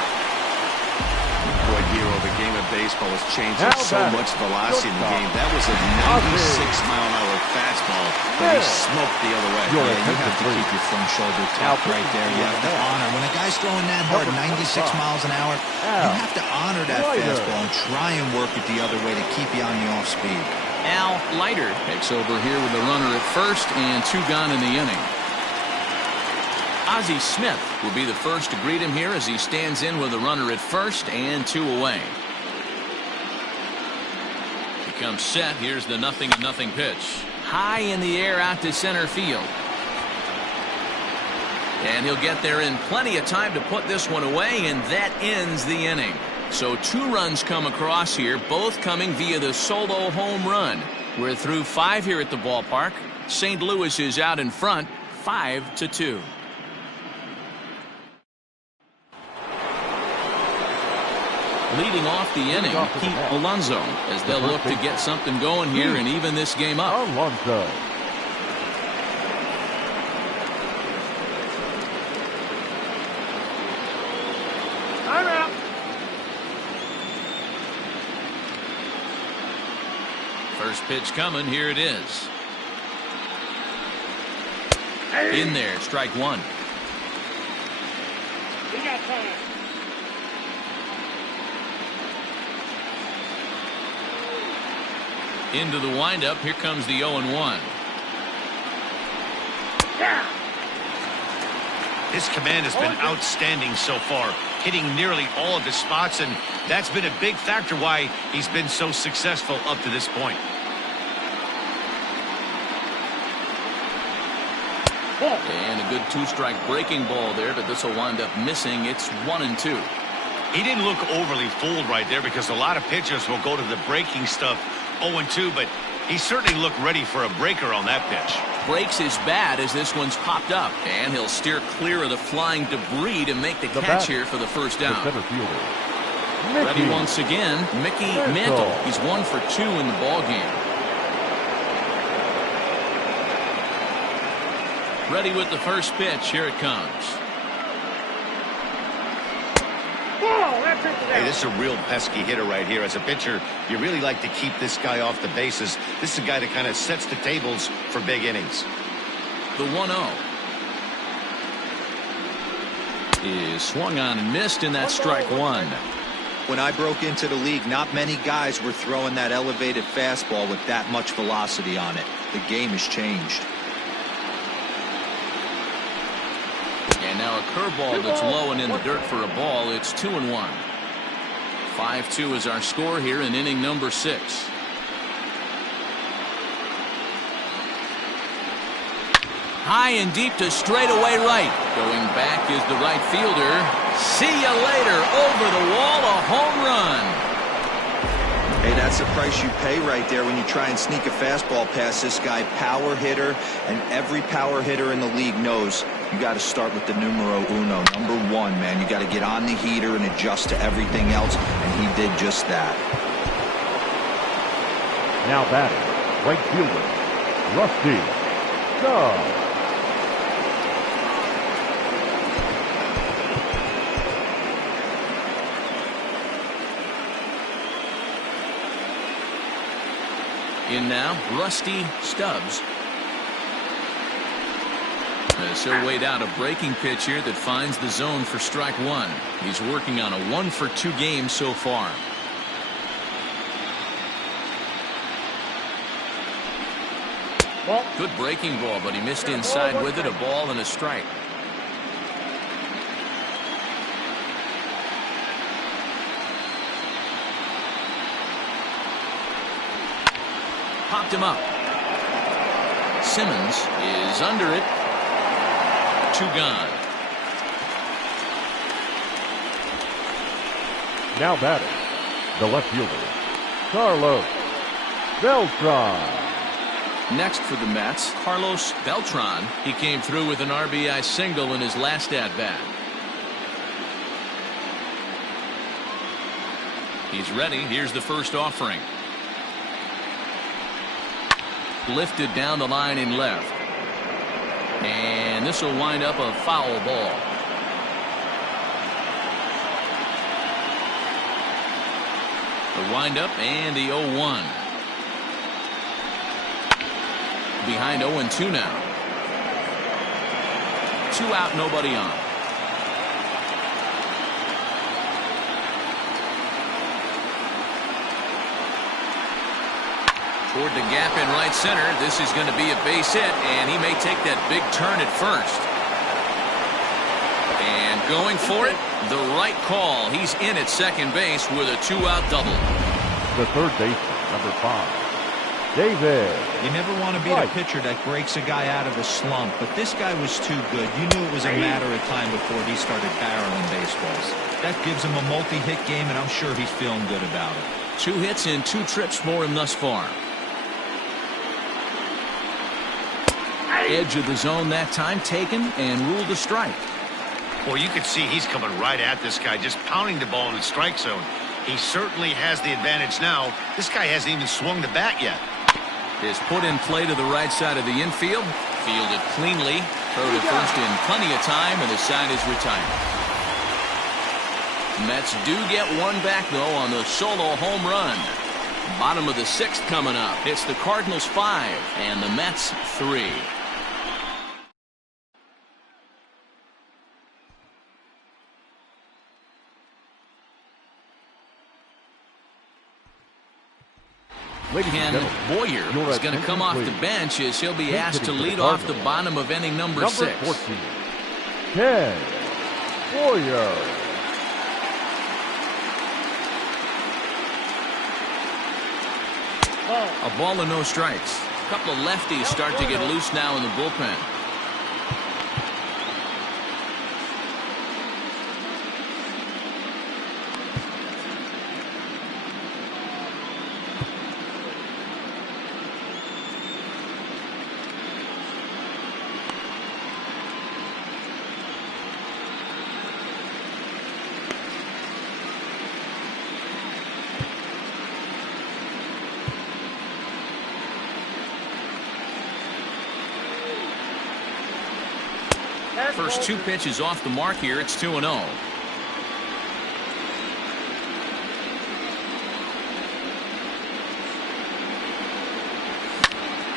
Boy, Hero, the game of baseball has changed. There's so much velocity in the game. That was a 96-mile-an-hour fastball, but he smoked the other way. Yeah, you have to keep your front shoulder tapped right there. You have to honor. When a guy's throwing that hard, 96 miles an hour, you have to honor that fastball and try and work it the other way to keep you on the off speed. Al Leiter takes over here with the runner at first and 2 gone in the inning. Ozzie Smith will be the first to greet him here as he stands in with a runner at first and 2 away. He comes set. Here's the 0-0 pitch. High in the air out to center field. And he'll get there in plenty of time to put this one away, and that ends the inning. So 2 runs come across here, both coming via the solo home run. We're through 5 here at the ballpark. St. Louis is out in front, 5-2. Leading off the inning, Pete Alonso, as they'll look to get something going here and even this game up. Alonso. I'm out. First pitch coming, here it is. In there, strike 1. We got time. Into the windup, here comes the 0-1. Yeah. His command has been outstanding so far, hitting nearly all of his spots, and that's been a big factor why he's been so successful up to this point. And a good 2-strike breaking ball there, but this will wind up missing. It's 1-2. He didn't look overly fooled right there because a lot of pitchers will go to the breaking stuff 0-2, but he certainly looked ready for a breaker on that pitch. Breaks his bat as this one's popped up, and he'll steer clear of the flying debris to make the catch here for the first down. Ready once again, Mickey Mantle. He's 1 for 2 in the ball game. Ready with the first pitch. Here it comes. Hey, this is a real pesky hitter right here. As a pitcher, you really like to keep this guy off the bases. This is a guy that kind of sets the tables for big innings. The 1-0 is swung on and missed, and that's strike 1. When I broke into the league, not many guys were throwing that elevated fastball with that much velocity on it. The game has changed. And now a curveball that's low and in the dirt for a ball. It's 2-1. 5-2 is our score here in inning number 6. High and deep to straightaway right. Going back is the right fielder. See ya later. Over the wall, a home run. Hey, that's the price you pay right there when you try and sneak a fastball past this guy. Power hitter, and every power hitter in the league knows you got to start with the numero uno, number 1, man. You got to get on the heater and adjust to everything else, and he did just that. Now batting, right fielder, Rusty Dove. In now, Rusty Stubbs. So weighed out a breaking pitch here that finds the zone for strike one. He's working on a 1-for-2 game so far. Ball. Good breaking ball, but he missed inside with it. A ball and a strike. Popped him up. Simmons is under it. 2 gone. Now batting, the left fielder, Carlos Beltran. Next for the Mets, Carlos Beltran. He came through with an RBI single in his last at-bat. He's ready. Here's the first offering. Lifted down the line in left. And this will wind up a foul ball. The windup and the 0-1. Behind 0-2 now. 2 out, nobody on. Toward the gap in right center. This is going to be a base hit, and he may take that big turn at first. And going for it, the right call. He's in at second base with a 2-out double. The third baseman, number 5, David. You never want to beat a pitcher that breaks a guy out of a slump, but this guy was too good. You knew it was a matter of time before he started barreling baseballs. That gives him a multi-hit game, and I'm sure he's feeling good about it. 2 hits and 2 trips for him thus far. Edge of the zone that time taken and ruled a strike. Well, you can see he's coming right at this guy, just pounding the ball in the strike zone. He certainly has the advantage now. This guy hasn't even swung the bat yet. Is put in play to the right side of the infield. Fielded cleanly. Throw to first in plenty of time, and the side is retired. Mets do get one back, though, on the solo home run. Bottom of the 6th coming up. It's the Cardinals 5 and the Mets 3. Ken Boyer is going to come off the bench as he'll be asked to lead off the bottom of inning number 6. 14, Ken Boyer. A ball and no strikes. A couple of lefties start to get loose now in the bullpen. First 2 pitches off the mark here. It's 2-0.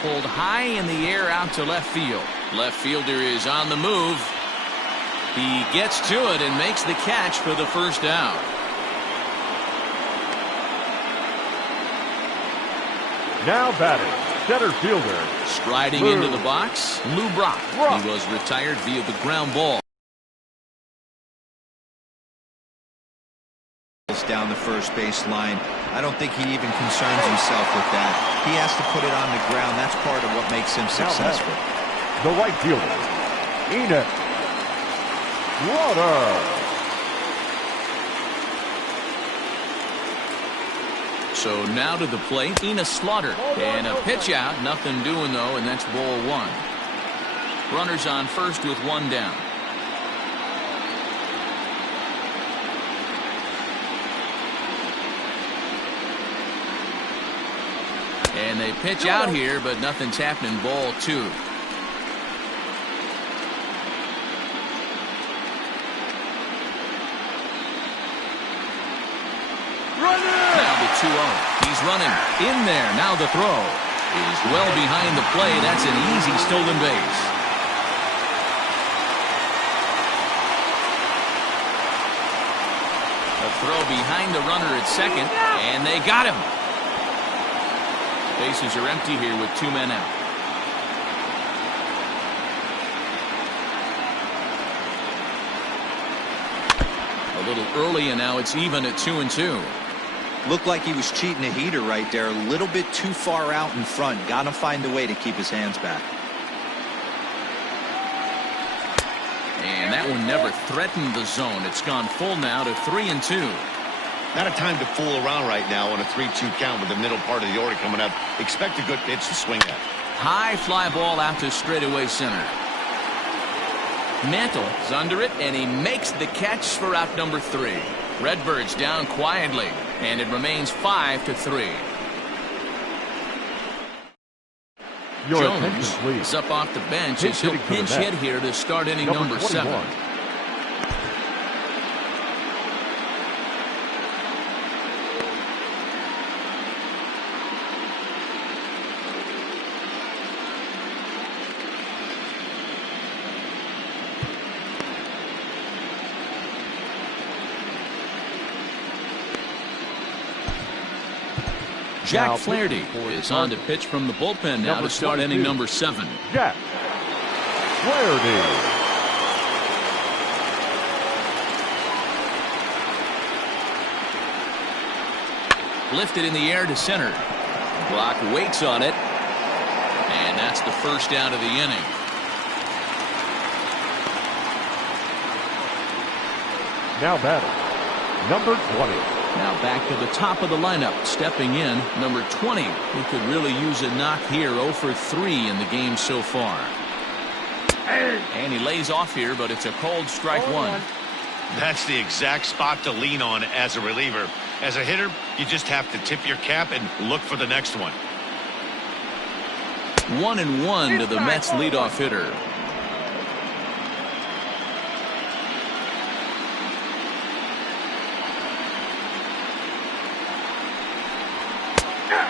Pulled high in the air out to left field. Left fielder is on the move. He gets to it and makes the catch for the first out. Now batting, center fielder. Striding into the box, Lou Brock. He was retired via the ground ball. Down the first base line. I don't think he even concerns himself with that. He has to put it on the ground. That's part of what makes him successful. The right fielder, Enoch Slaughter. So now to the plate, Enos Slaughter. And a pitch out. Nothing doing, though, and that's ball 1. Runners on first with 1 down. And they pitch out here, but nothing's happening. Ball 2. Now the 2-0. He's running in there. Now the throw. is well behind the play. That's an easy stolen base. A throw behind the runner at second, and they got him. Bases are empty here with 2 men out. A little early, and now it's even at 2-2. Looked like he was cheating a heater right there. A little bit too far out in front. Got to find a way to keep his hands back. And that one never threatened the zone. It's gone full now to 3-2. Not a time to fool around right now on a 3-2 count with the middle part of the order coming up. Expect a good pitch to swing at. High fly ball out to straightaway center. Mantle is under it, and he makes the catch for out number 3. Redbirds down quietly, and it remains 5-3. Jones is up off the bench as he'll pinch hit here to start inning number 7. Jack Flaherty is on to pitch from the bullpen now to start inning number 7. Jack Flaherty. Lifted in the air to center. Block waits on it. And that's the first out of the inning. Now batting, number 20. Now back to the top of the lineup. Stepping in, number 20. He could really use a knock here. 0 for 3 in the game so far. And he lays off here, but it's a cold strike 1. That's the exact spot to lean on as a reliever. As a hitter, you just have to tip your cap and look for the next one. 1-1 to the Mets leadoff hitter.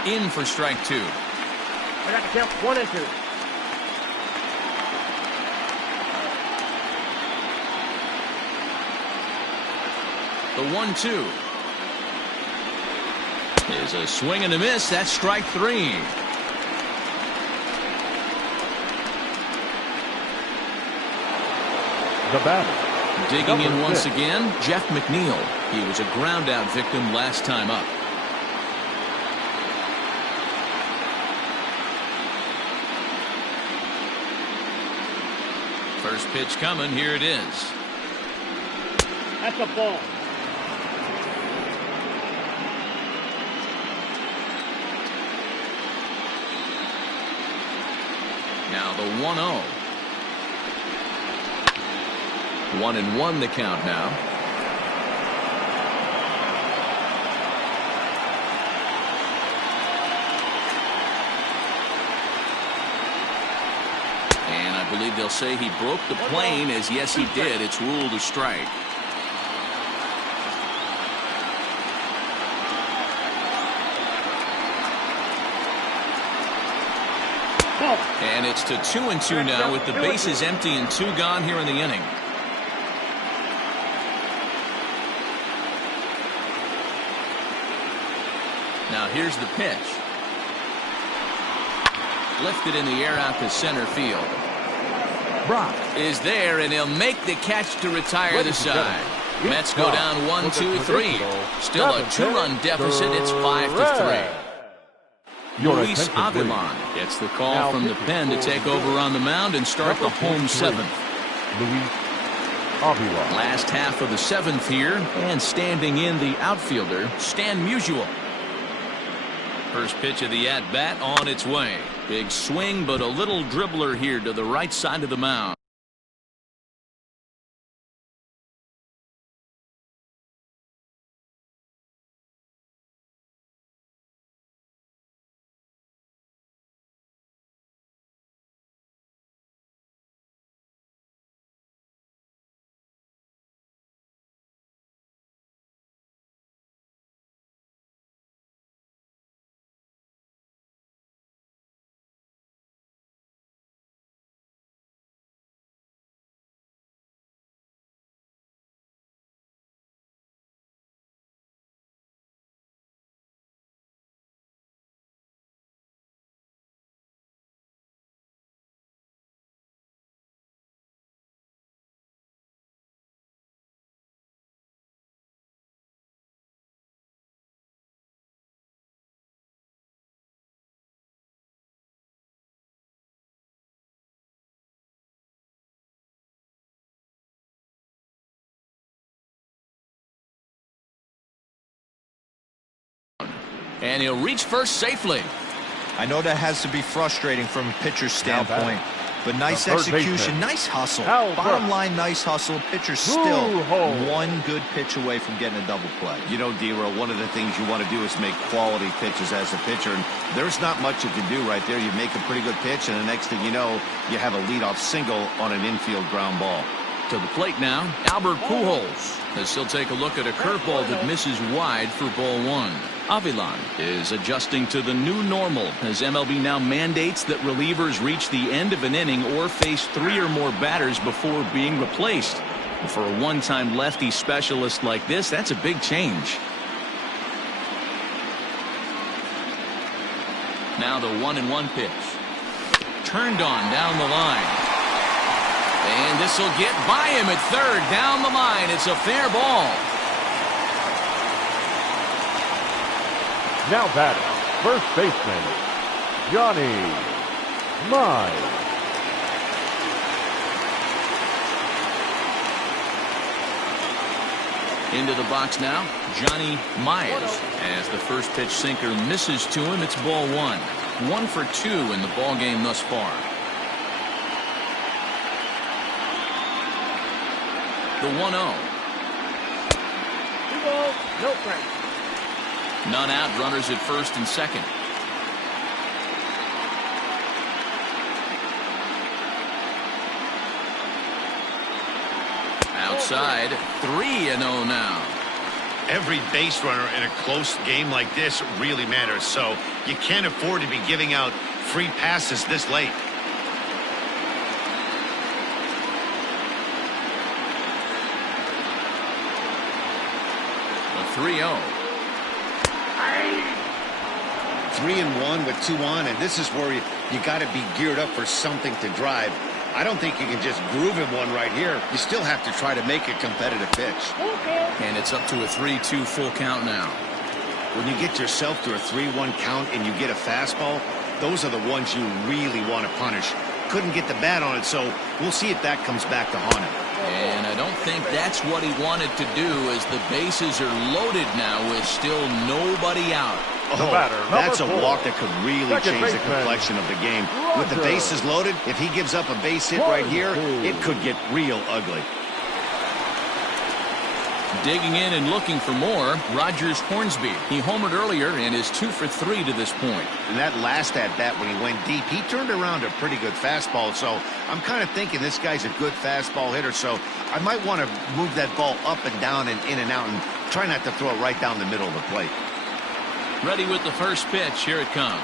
In for strike 2. I got to count 1 and 2. The 1-2 is a swing and a miss. That's strike 3. The batter. Digging in number once 6. again, Jeff McNeil. He was a ground out victim last time up. First pitch coming. Here it is. That's a ball. Now the 1-0. 1-1 the count now. And I believe they'll say he broke the plane, as yes he did. It's ruled a strike. And it's to 2-2 now with the bases empty and 2 gone here in the inning. Now here's the pitch. Lifted in the air out to center field. Brock is there, and he'll make the catch to retire the side. Mets go down 1-2-3. Still a 2-run deficit. It's 5-3. Luis Avilan gets the call from the pen to take over on the mound and start the home 7th. Luis Avilan. Last half of the 7th here, and standing in the outfielder, Stan Musial. First pitch of the at-bat on its way. Big swing, but a little dribbler here to the right side of the mound. And he'll reach first safely. I know that has to be frustrating from a pitcher's standpoint, but nice third execution, baseman, nice hustle. Albert. Bottom line, nice hustle. Pitcher's still Two-hole. one good pitch away from getting a double play. You know, D-Row, one of the things you want to do is make quality pitches as a pitcher, and there's not much you can do right there. You make a pretty good pitch, and the next thing you know, you have a leadoff single on an infield ground ball. To the plate now, Albert Pujols, as he'll take a look at a curveball that misses wide for ball one. Avilan is adjusting to the new normal as MLB now mandates that relievers reach the end of an inning or face 3 or more batters before being replaced. For a one-time lefty specialist like this, that's a big change. Now the 1-1 pitch. Turned on down the line. And this will get by him at third. Down the line. It's a fair ball. Now batting, first baseman, Johnny Mize. Into the box now, Johnny Mize. As the first pitch sinker misses to him, it's ball one. 1 for 2 in the ball game thus far. The 1-0. 2 balls, no strikes. None out, runners at first and second. Outside, 3-0 now. Every base runner in a close game like this really matters, so you can't afford to be giving out free passes this late. The 3-0. 3-1 with 2 on, and this is where you got to be geared up for something to drive. I don't think you can just groove him one right here. You still have to try to make a competitive pitch. And it's up to a 3-2 full count now. When you get yourself to a 3-1 count and you get a fastball, those are the ones you really want to punish. Couldn't get the bat on it, so we'll see if that comes back to haunt him. And I don't think that's what he wanted to do, as the bases are loaded now with still nobody out. Oh, batter, that's a number 4. walk that could really Second change the baseman, complexion of the game. With the bases loaded, if he gives up a base hit right here, it could get real ugly. Digging in and looking for more, Rogers Hornsby. He homered earlier and is 2 for 3 to this point. And that last at-bat when he went deep, he turned around a pretty good fastball. So I'm kind of thinking this guy's a good fastball hitter. So I might want to move that ball up and down and in and out and try not to throw it right down the middle of the plate. Ready with the first pitch. Here it comes.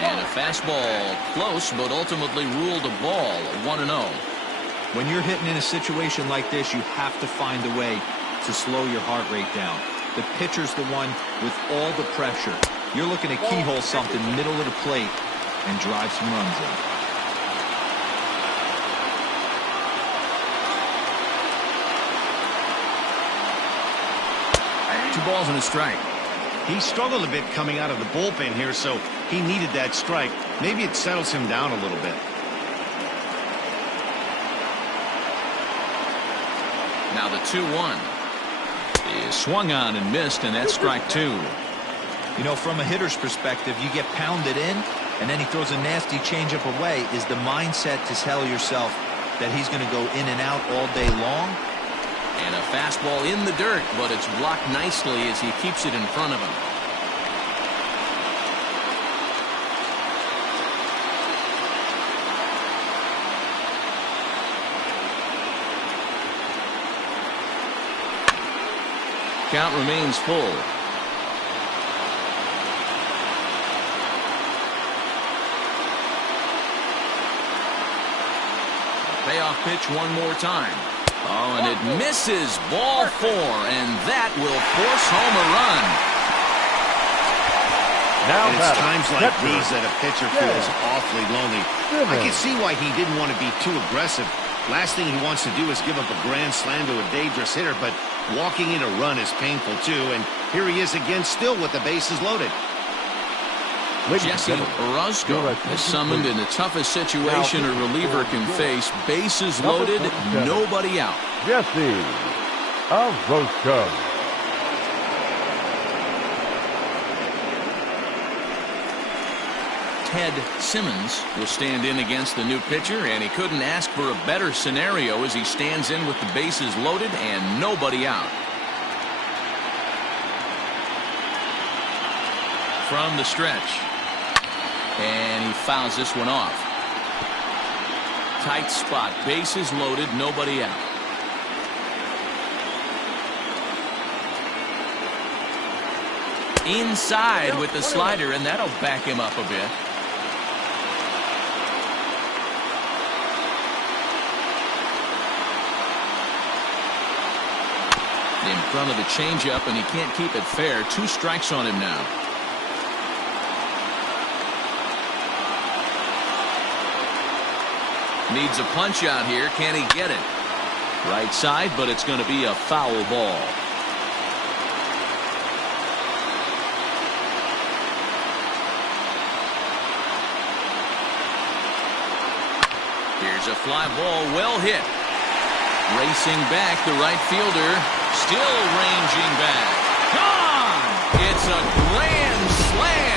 And a fastball close, but ultimately ruled a ball. 1-0. When you're hitting in a situation like this, you have to find a way to slow your heart rate down. The pitcher's the one with all the pressure. You're looking to keyhole something middle of the plate and drive some runs in. 2 balls and a strike. He struggled a bit coming out of the bullpen here, so he needed that strike. Maybe it settles him down a little bit. Now the 2-1 is swung on and missed, and that's strike 2. You know, from a hitter's perspective, you get pounded in, and then he throws a nasty changeup away. Is the mindset to tell yourself that he's going to go in and out all day long? And a fastball in the dirt, but it's blocked nicely as he keeps it in front of him. Count remains full. Payoff pitch one more time. Oh, and it misses. Ball 4, and that will force home a run. Now And it's times like these that a pitcher feels awfully lonely. I can see why he didn't want to be too aggressive. Last thing he wants to do is give up a grand slam to a dangerous hitter, but walking in a run is painful too, and here he is again still with the bases loaded. Jesse Orozco is summoned in the toughest situation a reliever can face. Bases loaded, nobody out. Jesse Orozco. Ted Simmons will stand in against the new pitcher, and he couldn't ask for a better scenario as he stands in with the bases loaded and nobody out. From the stretch, and he fouls this one off. Tight spot, bases loaded, nobody out. Inside with the slider, and that'll back him up a bit. In front of the changeup, and he can't keep it fair. 2 strikes on him now. Needs a punch out here. Can he get it? Right side, but it's going to be a foul ball. Here's a fly ball, well hit. Racing back, the right fielder, still ranging back. Gone! It's a grand slam.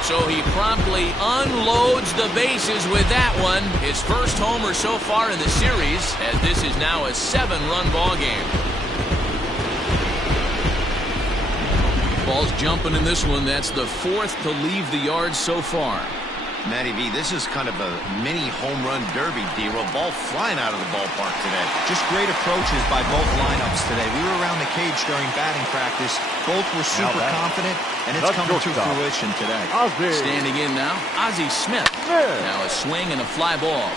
So he promptly unloads the bases with that one. His first homer so far in the series, as this is now a 7-run ball game. Ball's jumping in this one. That's the 4th to leave the yard so far. Matty V, this is kind of a mini home run derby, D-Roll. Ball flying out of the ballpark today. Just great approaches by both lineups today. We were around the cage during batting practice. Both were super confident, and it's coming to fruition today. Standing in now, Ozzie Smith. Now a swing and a fly ball.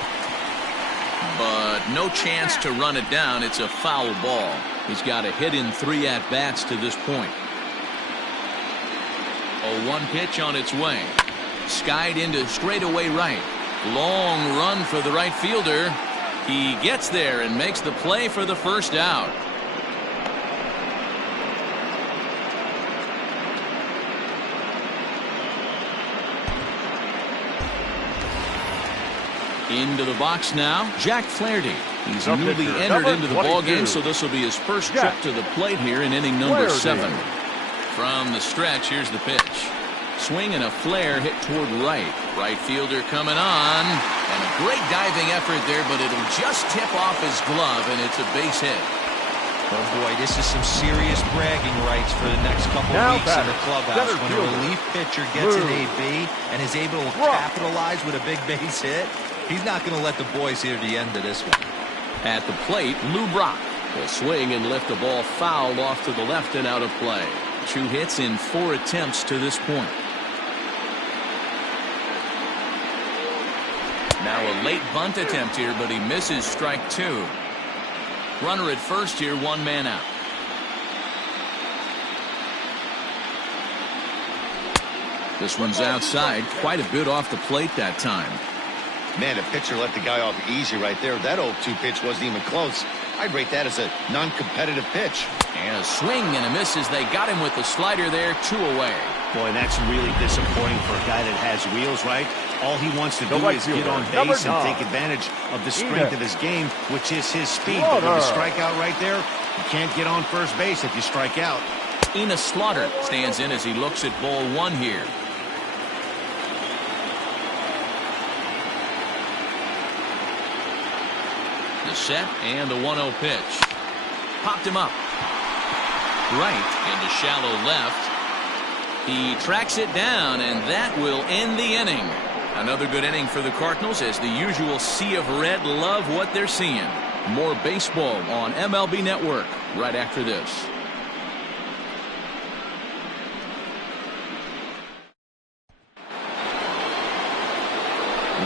But no chance to run it down. It's a foul ball. He's got a hit in 3 at-bats to this point. 0-1 pitch on its way. Skied into straightaway right. Long run for the right fielder. He gets there and makes the play for the first out. Into the box now, Jack Flaherty. He's newly entered into the ballgame, so this will be his first trip to the plate here in inning number 7. From the stretch, here's the pitch. Swing and a flare hit toward right. Right fielder coming on. And a great diving effort there, but it'll just tip off his glove, and it's a base hit. Oh, boy, this is some serious bragging rights for the next couple of weeks in the clubhouse. When a relief pitcher gets an AB and is able to capitalize with a big base hit, he's not going to let the boys hear the end of this one. At the plate, Lou Brock will swing and lift the ball fouled off to the left and out of play. 2 hits in 4 attempts to this point. Now a late bunt attempt here, but he misses strike 2. Runner at first here, 1 man out. This one's outside, quite a bit off the plate that time. Man, the pitcher let the guy off easy right there. That 0-2 pitch wasn't even close. I'd rate that as a non-competitive pitch. And a swing and a miss as they got him with the slider there, 2 away. Boy, that's really disappointing for a guy that has wheels, right? All he wants to do is get on base and take advantage of the strength of his game, which is his speed. But with a strikeout right there, you can't get on first base if you strike out. Enos Slaughter stands in as he looks at ball 1 here. The set and the 1-0 pitch. Popped him up. Right into shallow left. He tracks it down, and that will end the inning. Another good inning for the Cardinals as the usual sea of red love what they're seeing. More baseball on MLB Network right after this.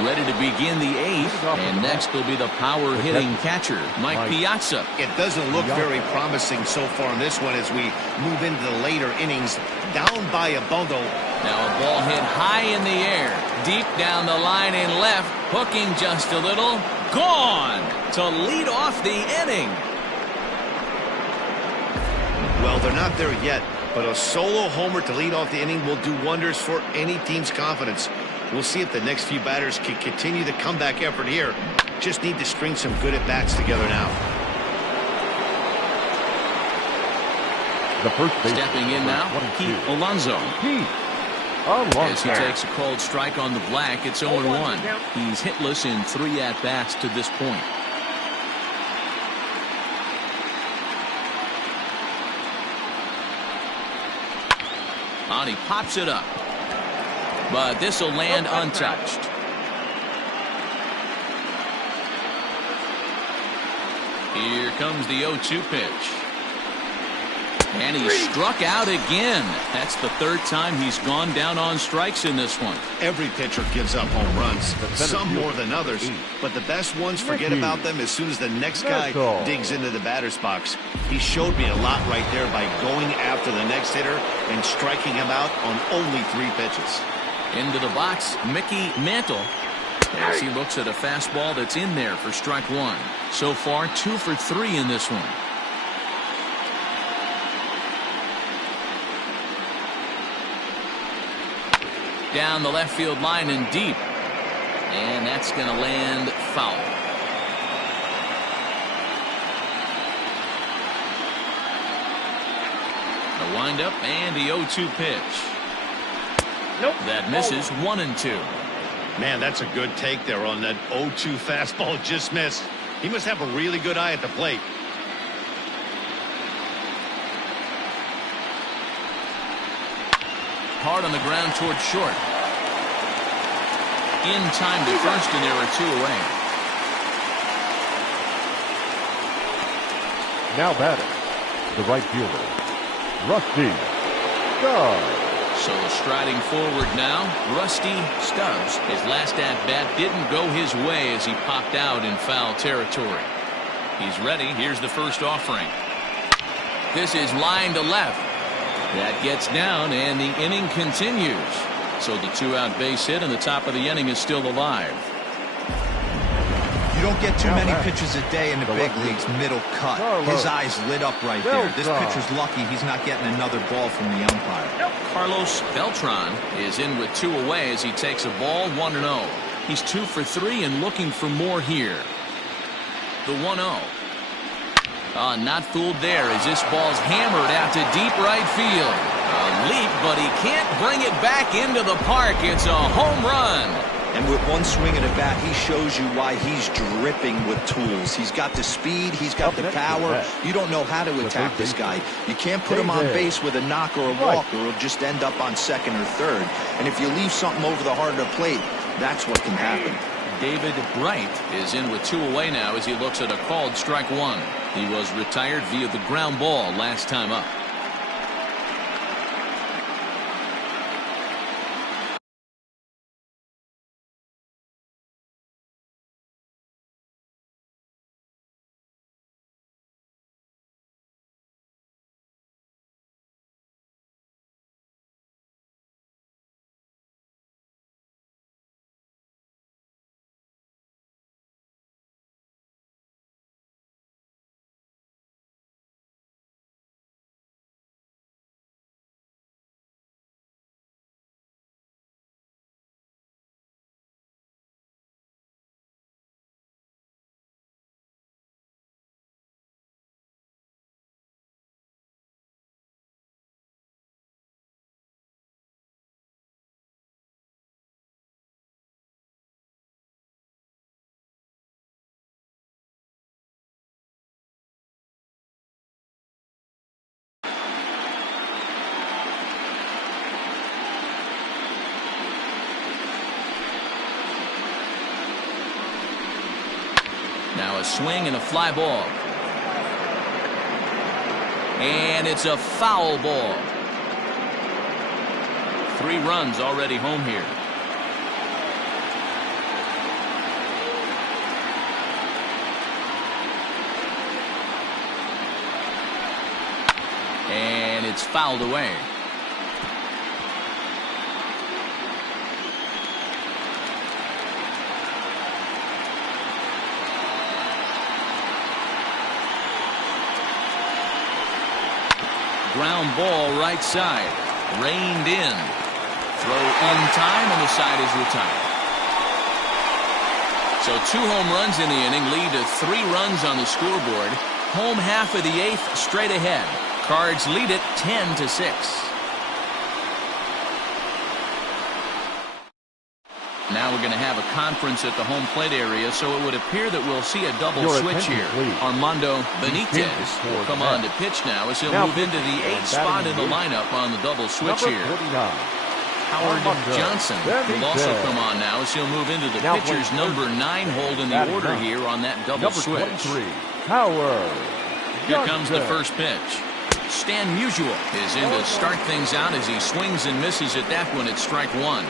Ready to begin the 8th, and next will be the power-hitting catcher, Mike Piazza. It doesn't look very promising so far in this one as we move into the later innings. Down by a bundle. Now a ball hit high in the air, deep down the line in left, hooking just a little. Gone to lead off the inning. Well, they're not there yet, but a solo homer to lead off the inning will do wonders for any team's confidence. We'll see if the next few batters can continue the comeback effort here. Just need to string some good at-bats together now. The first baseman. Stepping in now, 22. Pete Alonso. Pete Alonso. As he takes a called strike on the black, it's 0-1. He's hitless in 3 at-bats to this point. And he pops it up. But this will land untouched. Here comes the 0-2 pitch. And he struck out again. That's the 3rd time he's gone down on strikes in this one. Every pitcher gives up home runs, some more than others, but the best ones forget about them as soon as the next guy digs into the batter's box. He showed me a lot right there by going after the next hitter and striking him out on only 3 pitches. Into the box, Mickey Mantle, as he looks at a fastball that's in there for strike 1. So far, 2 for 3 in this one. Down the left field line and deep. And that's going to land foul. The windup and the 0-2 pitch. Nope. That misses 1-2. Man, that's a good take there on that 0-2 fastball. Just missed. He must have a really good eye at the plate. Hard on the ground toward short. In time to first, and there are 2 away. Now batting, the right fielder, Rusty Stubbs. So striding forward now, Rusty Stubbs. His last at-bat didn't go his way as he popped out in foul territory. He's ready. Here's the first offering. This is line to left. That gets down, and the inning continues. So the 2-out base hit, and the top of the inning is still alive. You don't get too many pitches a day in the big leagues, middle cut. His eyes lit up right there. This pitcher's lucky he's not getting another ball from the umpire. Carlos Beltran is in with 2 away as he takes a ball 1-0. He's 2 for 3 and looking for more here. The 1-0. Not fooled there as this ball's hammered out to deep right field. A leap, but he can't bring it back into the park. It's a home run. And with one swing of the bat, he shows you why he's dripping with tools. He's got the speed, he's got the power. You don't know how to attack this guy. You can't put him on base with a knock or a walk, or he'll just end up on second or third. And if you leave something over the heart of the plate, that's what can happen. David Wright is in with 2 away now as he looks at a called strike 1. He was retired via the ground ball last time up. Now a swing and a fly ball. And it's a foul ball. 3 runs already home here. And it's fouled away. Ground ball right side. Reined in. Throw in time, and the side is retired. So 2 home runs in the inning lead to 3 runs on the scoreboard. Home half of the 8th straight ahead. Cards lead it 10-6. Now we're going to have a conference at the home plate area, so it would appear that we'll see a double switch here. Armando Benitez will come on to pitch now as he'll move into the 8th spot in the lineup on the double switch here. Howard Johnson will also come on now as he'll move into the pitcher's number 9 hold in the order here on that double switch. Howard. Here comes the first pitch. Stan Musial is in to start things out as he swings and misses at that one at strike 1.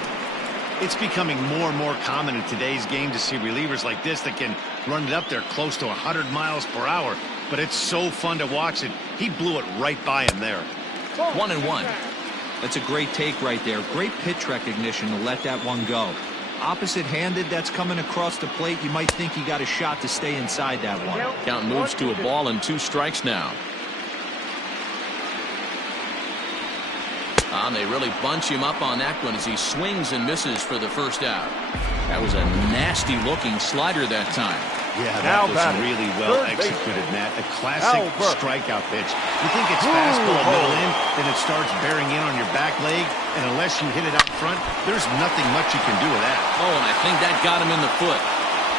It's becoming more and more common in today's game to see relievers like this that can run it up there close to 100 miles per hour. But it's so fun to watch it. He blew it right by him there. 1-1. That's a great take right there. Great pitch recognition to let that one go. Opposite-handed, that's coming across the plate. You might think he got a shot to stay inside that one. Count moves to a ball and 2 strikes now. They really bunch him up on that one as he swings and misses for the first out. That was a nasty-looking slider that time. Yeah, that was really well executed, Matt. A classic strikeout pitch. You think it's fastball middle in, then it starts bearing in on your back leg, and unless you hit it out front, there's nothing much you can do with that. Oh, and I think that got him in the foot.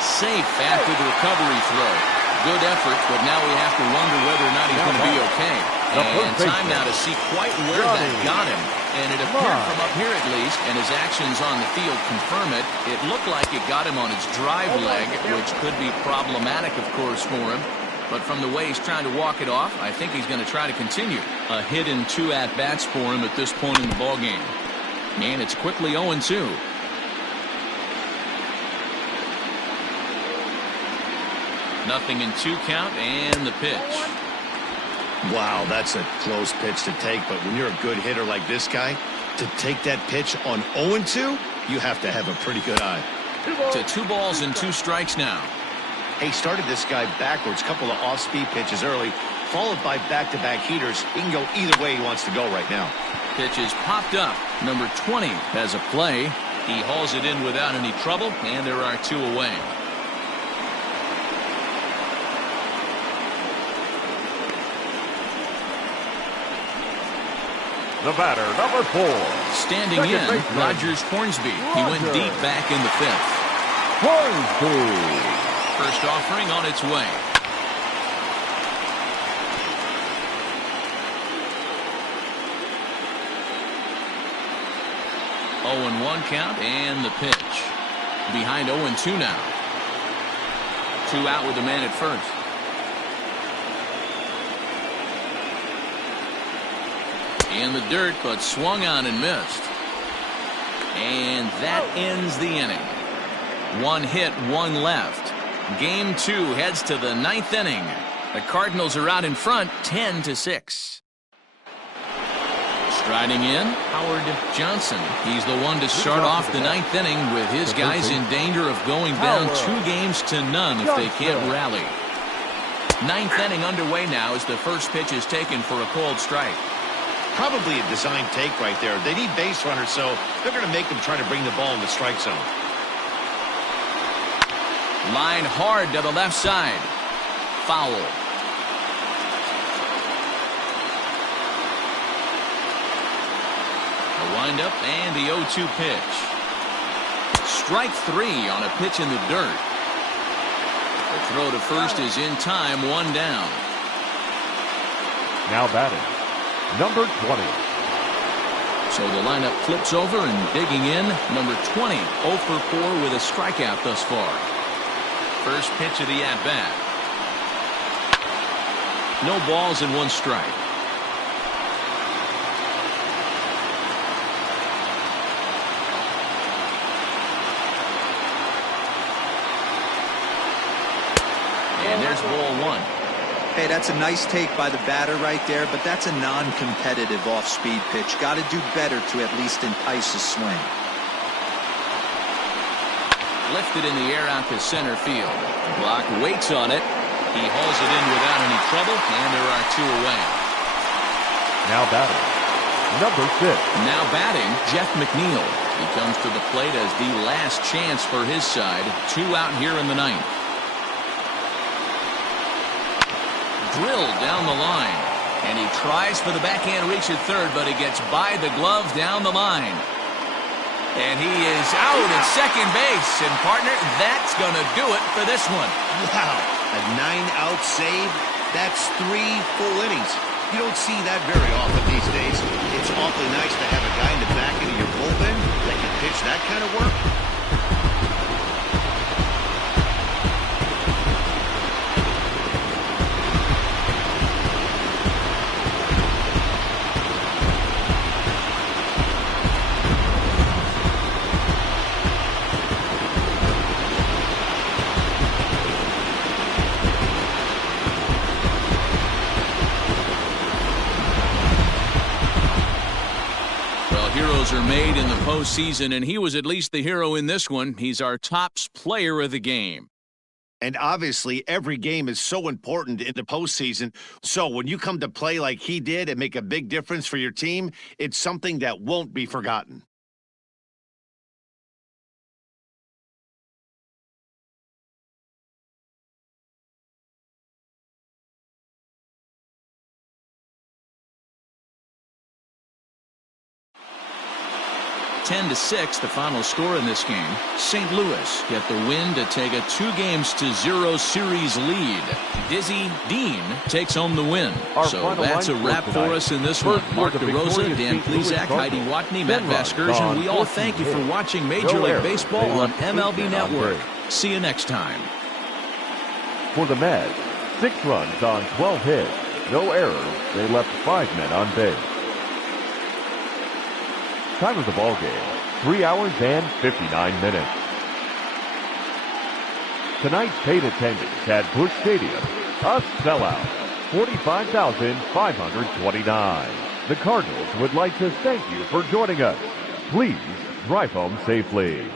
Safe after the recovery throw. Good effort, but now we have to wonder whether or not he's going to be okay. And time now to see quite where that got him. And it appeared from up here at least, and his actions on the field confirm it. It looked like it got him on his drive leg, which could be problematic, of course, for him. But from the way he's trying to walk it off, I think he's going to try to continue. A hit and 2 at-bats for him at this point in the ballgame. And it's quickly 0-2. Nothing in 2 count, and the pitch. Wow, that's a close pitch to take, but when you're a good hitter like this guy, to take that pitch on 0-2, you have to have a pretty good eye. To 2 balls and 2 strikes now. He started this guy backwards, couple of off-speed pitches early, followed by back-to-back heaters. He can go either way he wants to go right now. Pitch is popped up. Number 20 has a play. He hauls it in without any trouble, and there are 2 away. The batter, number 4. Standing in, Rogers Hornsby. He went deep back in the 5th. Hornsby. First offering on its way. Oh, 0-1 count, and the pitch. Behind 0-2 now. 2 out with the man at first. In the dirt, but swung on and missed. And that ends the inning. 1 hit, 1 left. Game 2 heads to the 9th inning. The Cardinals are out in front, 10-6. Striding in, Howard Johnson. He's the one to start off the 9th inning with his guys in danger of going down 2-0 if they can't rally. 9th inning underway now as the first pitch is taken for a called strike. Probably a design take right there. They need base runners, so they're going to make them try to bring the ball in the strike zone. Line hard to the left side. Foul. The windup and the 0-2 pitch. Strike 3 on a pitch in the dirt. The throw to first is in time, 1 down. Now batting, number 20. So the lineup flips over and digging in, number 20, 0 for 4 with a strikeout thus far. First pitch of the at-bat. No balls and 1 strike. And there's ball 1. Hey, that's a nice take by the batter right there, but that's a non-competitive off-speed pitch. Got to do better to at least entice a swing. Lifted in the air out to center field. Block waits on it. He hauls it in without any trouble, and there are 2 away. Now batting, number 6. Now batting, Jeff McNeil. He comes to the plate as the last chance for his side. 2 out here in the 9th. Drilled down the line. And he tries for the backhand reach at third, but he gets by the glove down the line. And he is out at second base. And, partner, that's going to do it for this one. Wow, a 9-out save? That's 3 full innings. You don't see that very often these days. It's awfully nice to have a guy in the back end of your bullpen that can pitch that kind of work. Heroes are made in the postseason, and he was at least the hero in this one. He's our top player of the game. And obviously, every game is so important in the postseason. So when you come to play like he did and make a big difference for your team, it's something that won't be forgotten. (10-6), the final score in this game. St. Louis get the win to take a 2-0 series lead. Dizzy Dean takes home the win. So that's a wrap for us in this one. Mark DeRosa, Dan Plesac, Heidi Watney, Matt Vasgersian. We all thank you for watching Major League Baseball on MLB Network. See you next time. For the Mets, 6 runs on 12 hits. No errors. They left 5 men on base. Time of the ball game, 3 hours and 59 minutes. Tonight's paid attendance at Busch Stadium, a sellout, 45,529. The Cardinals would like to thank you for joining us. Please drive home safely.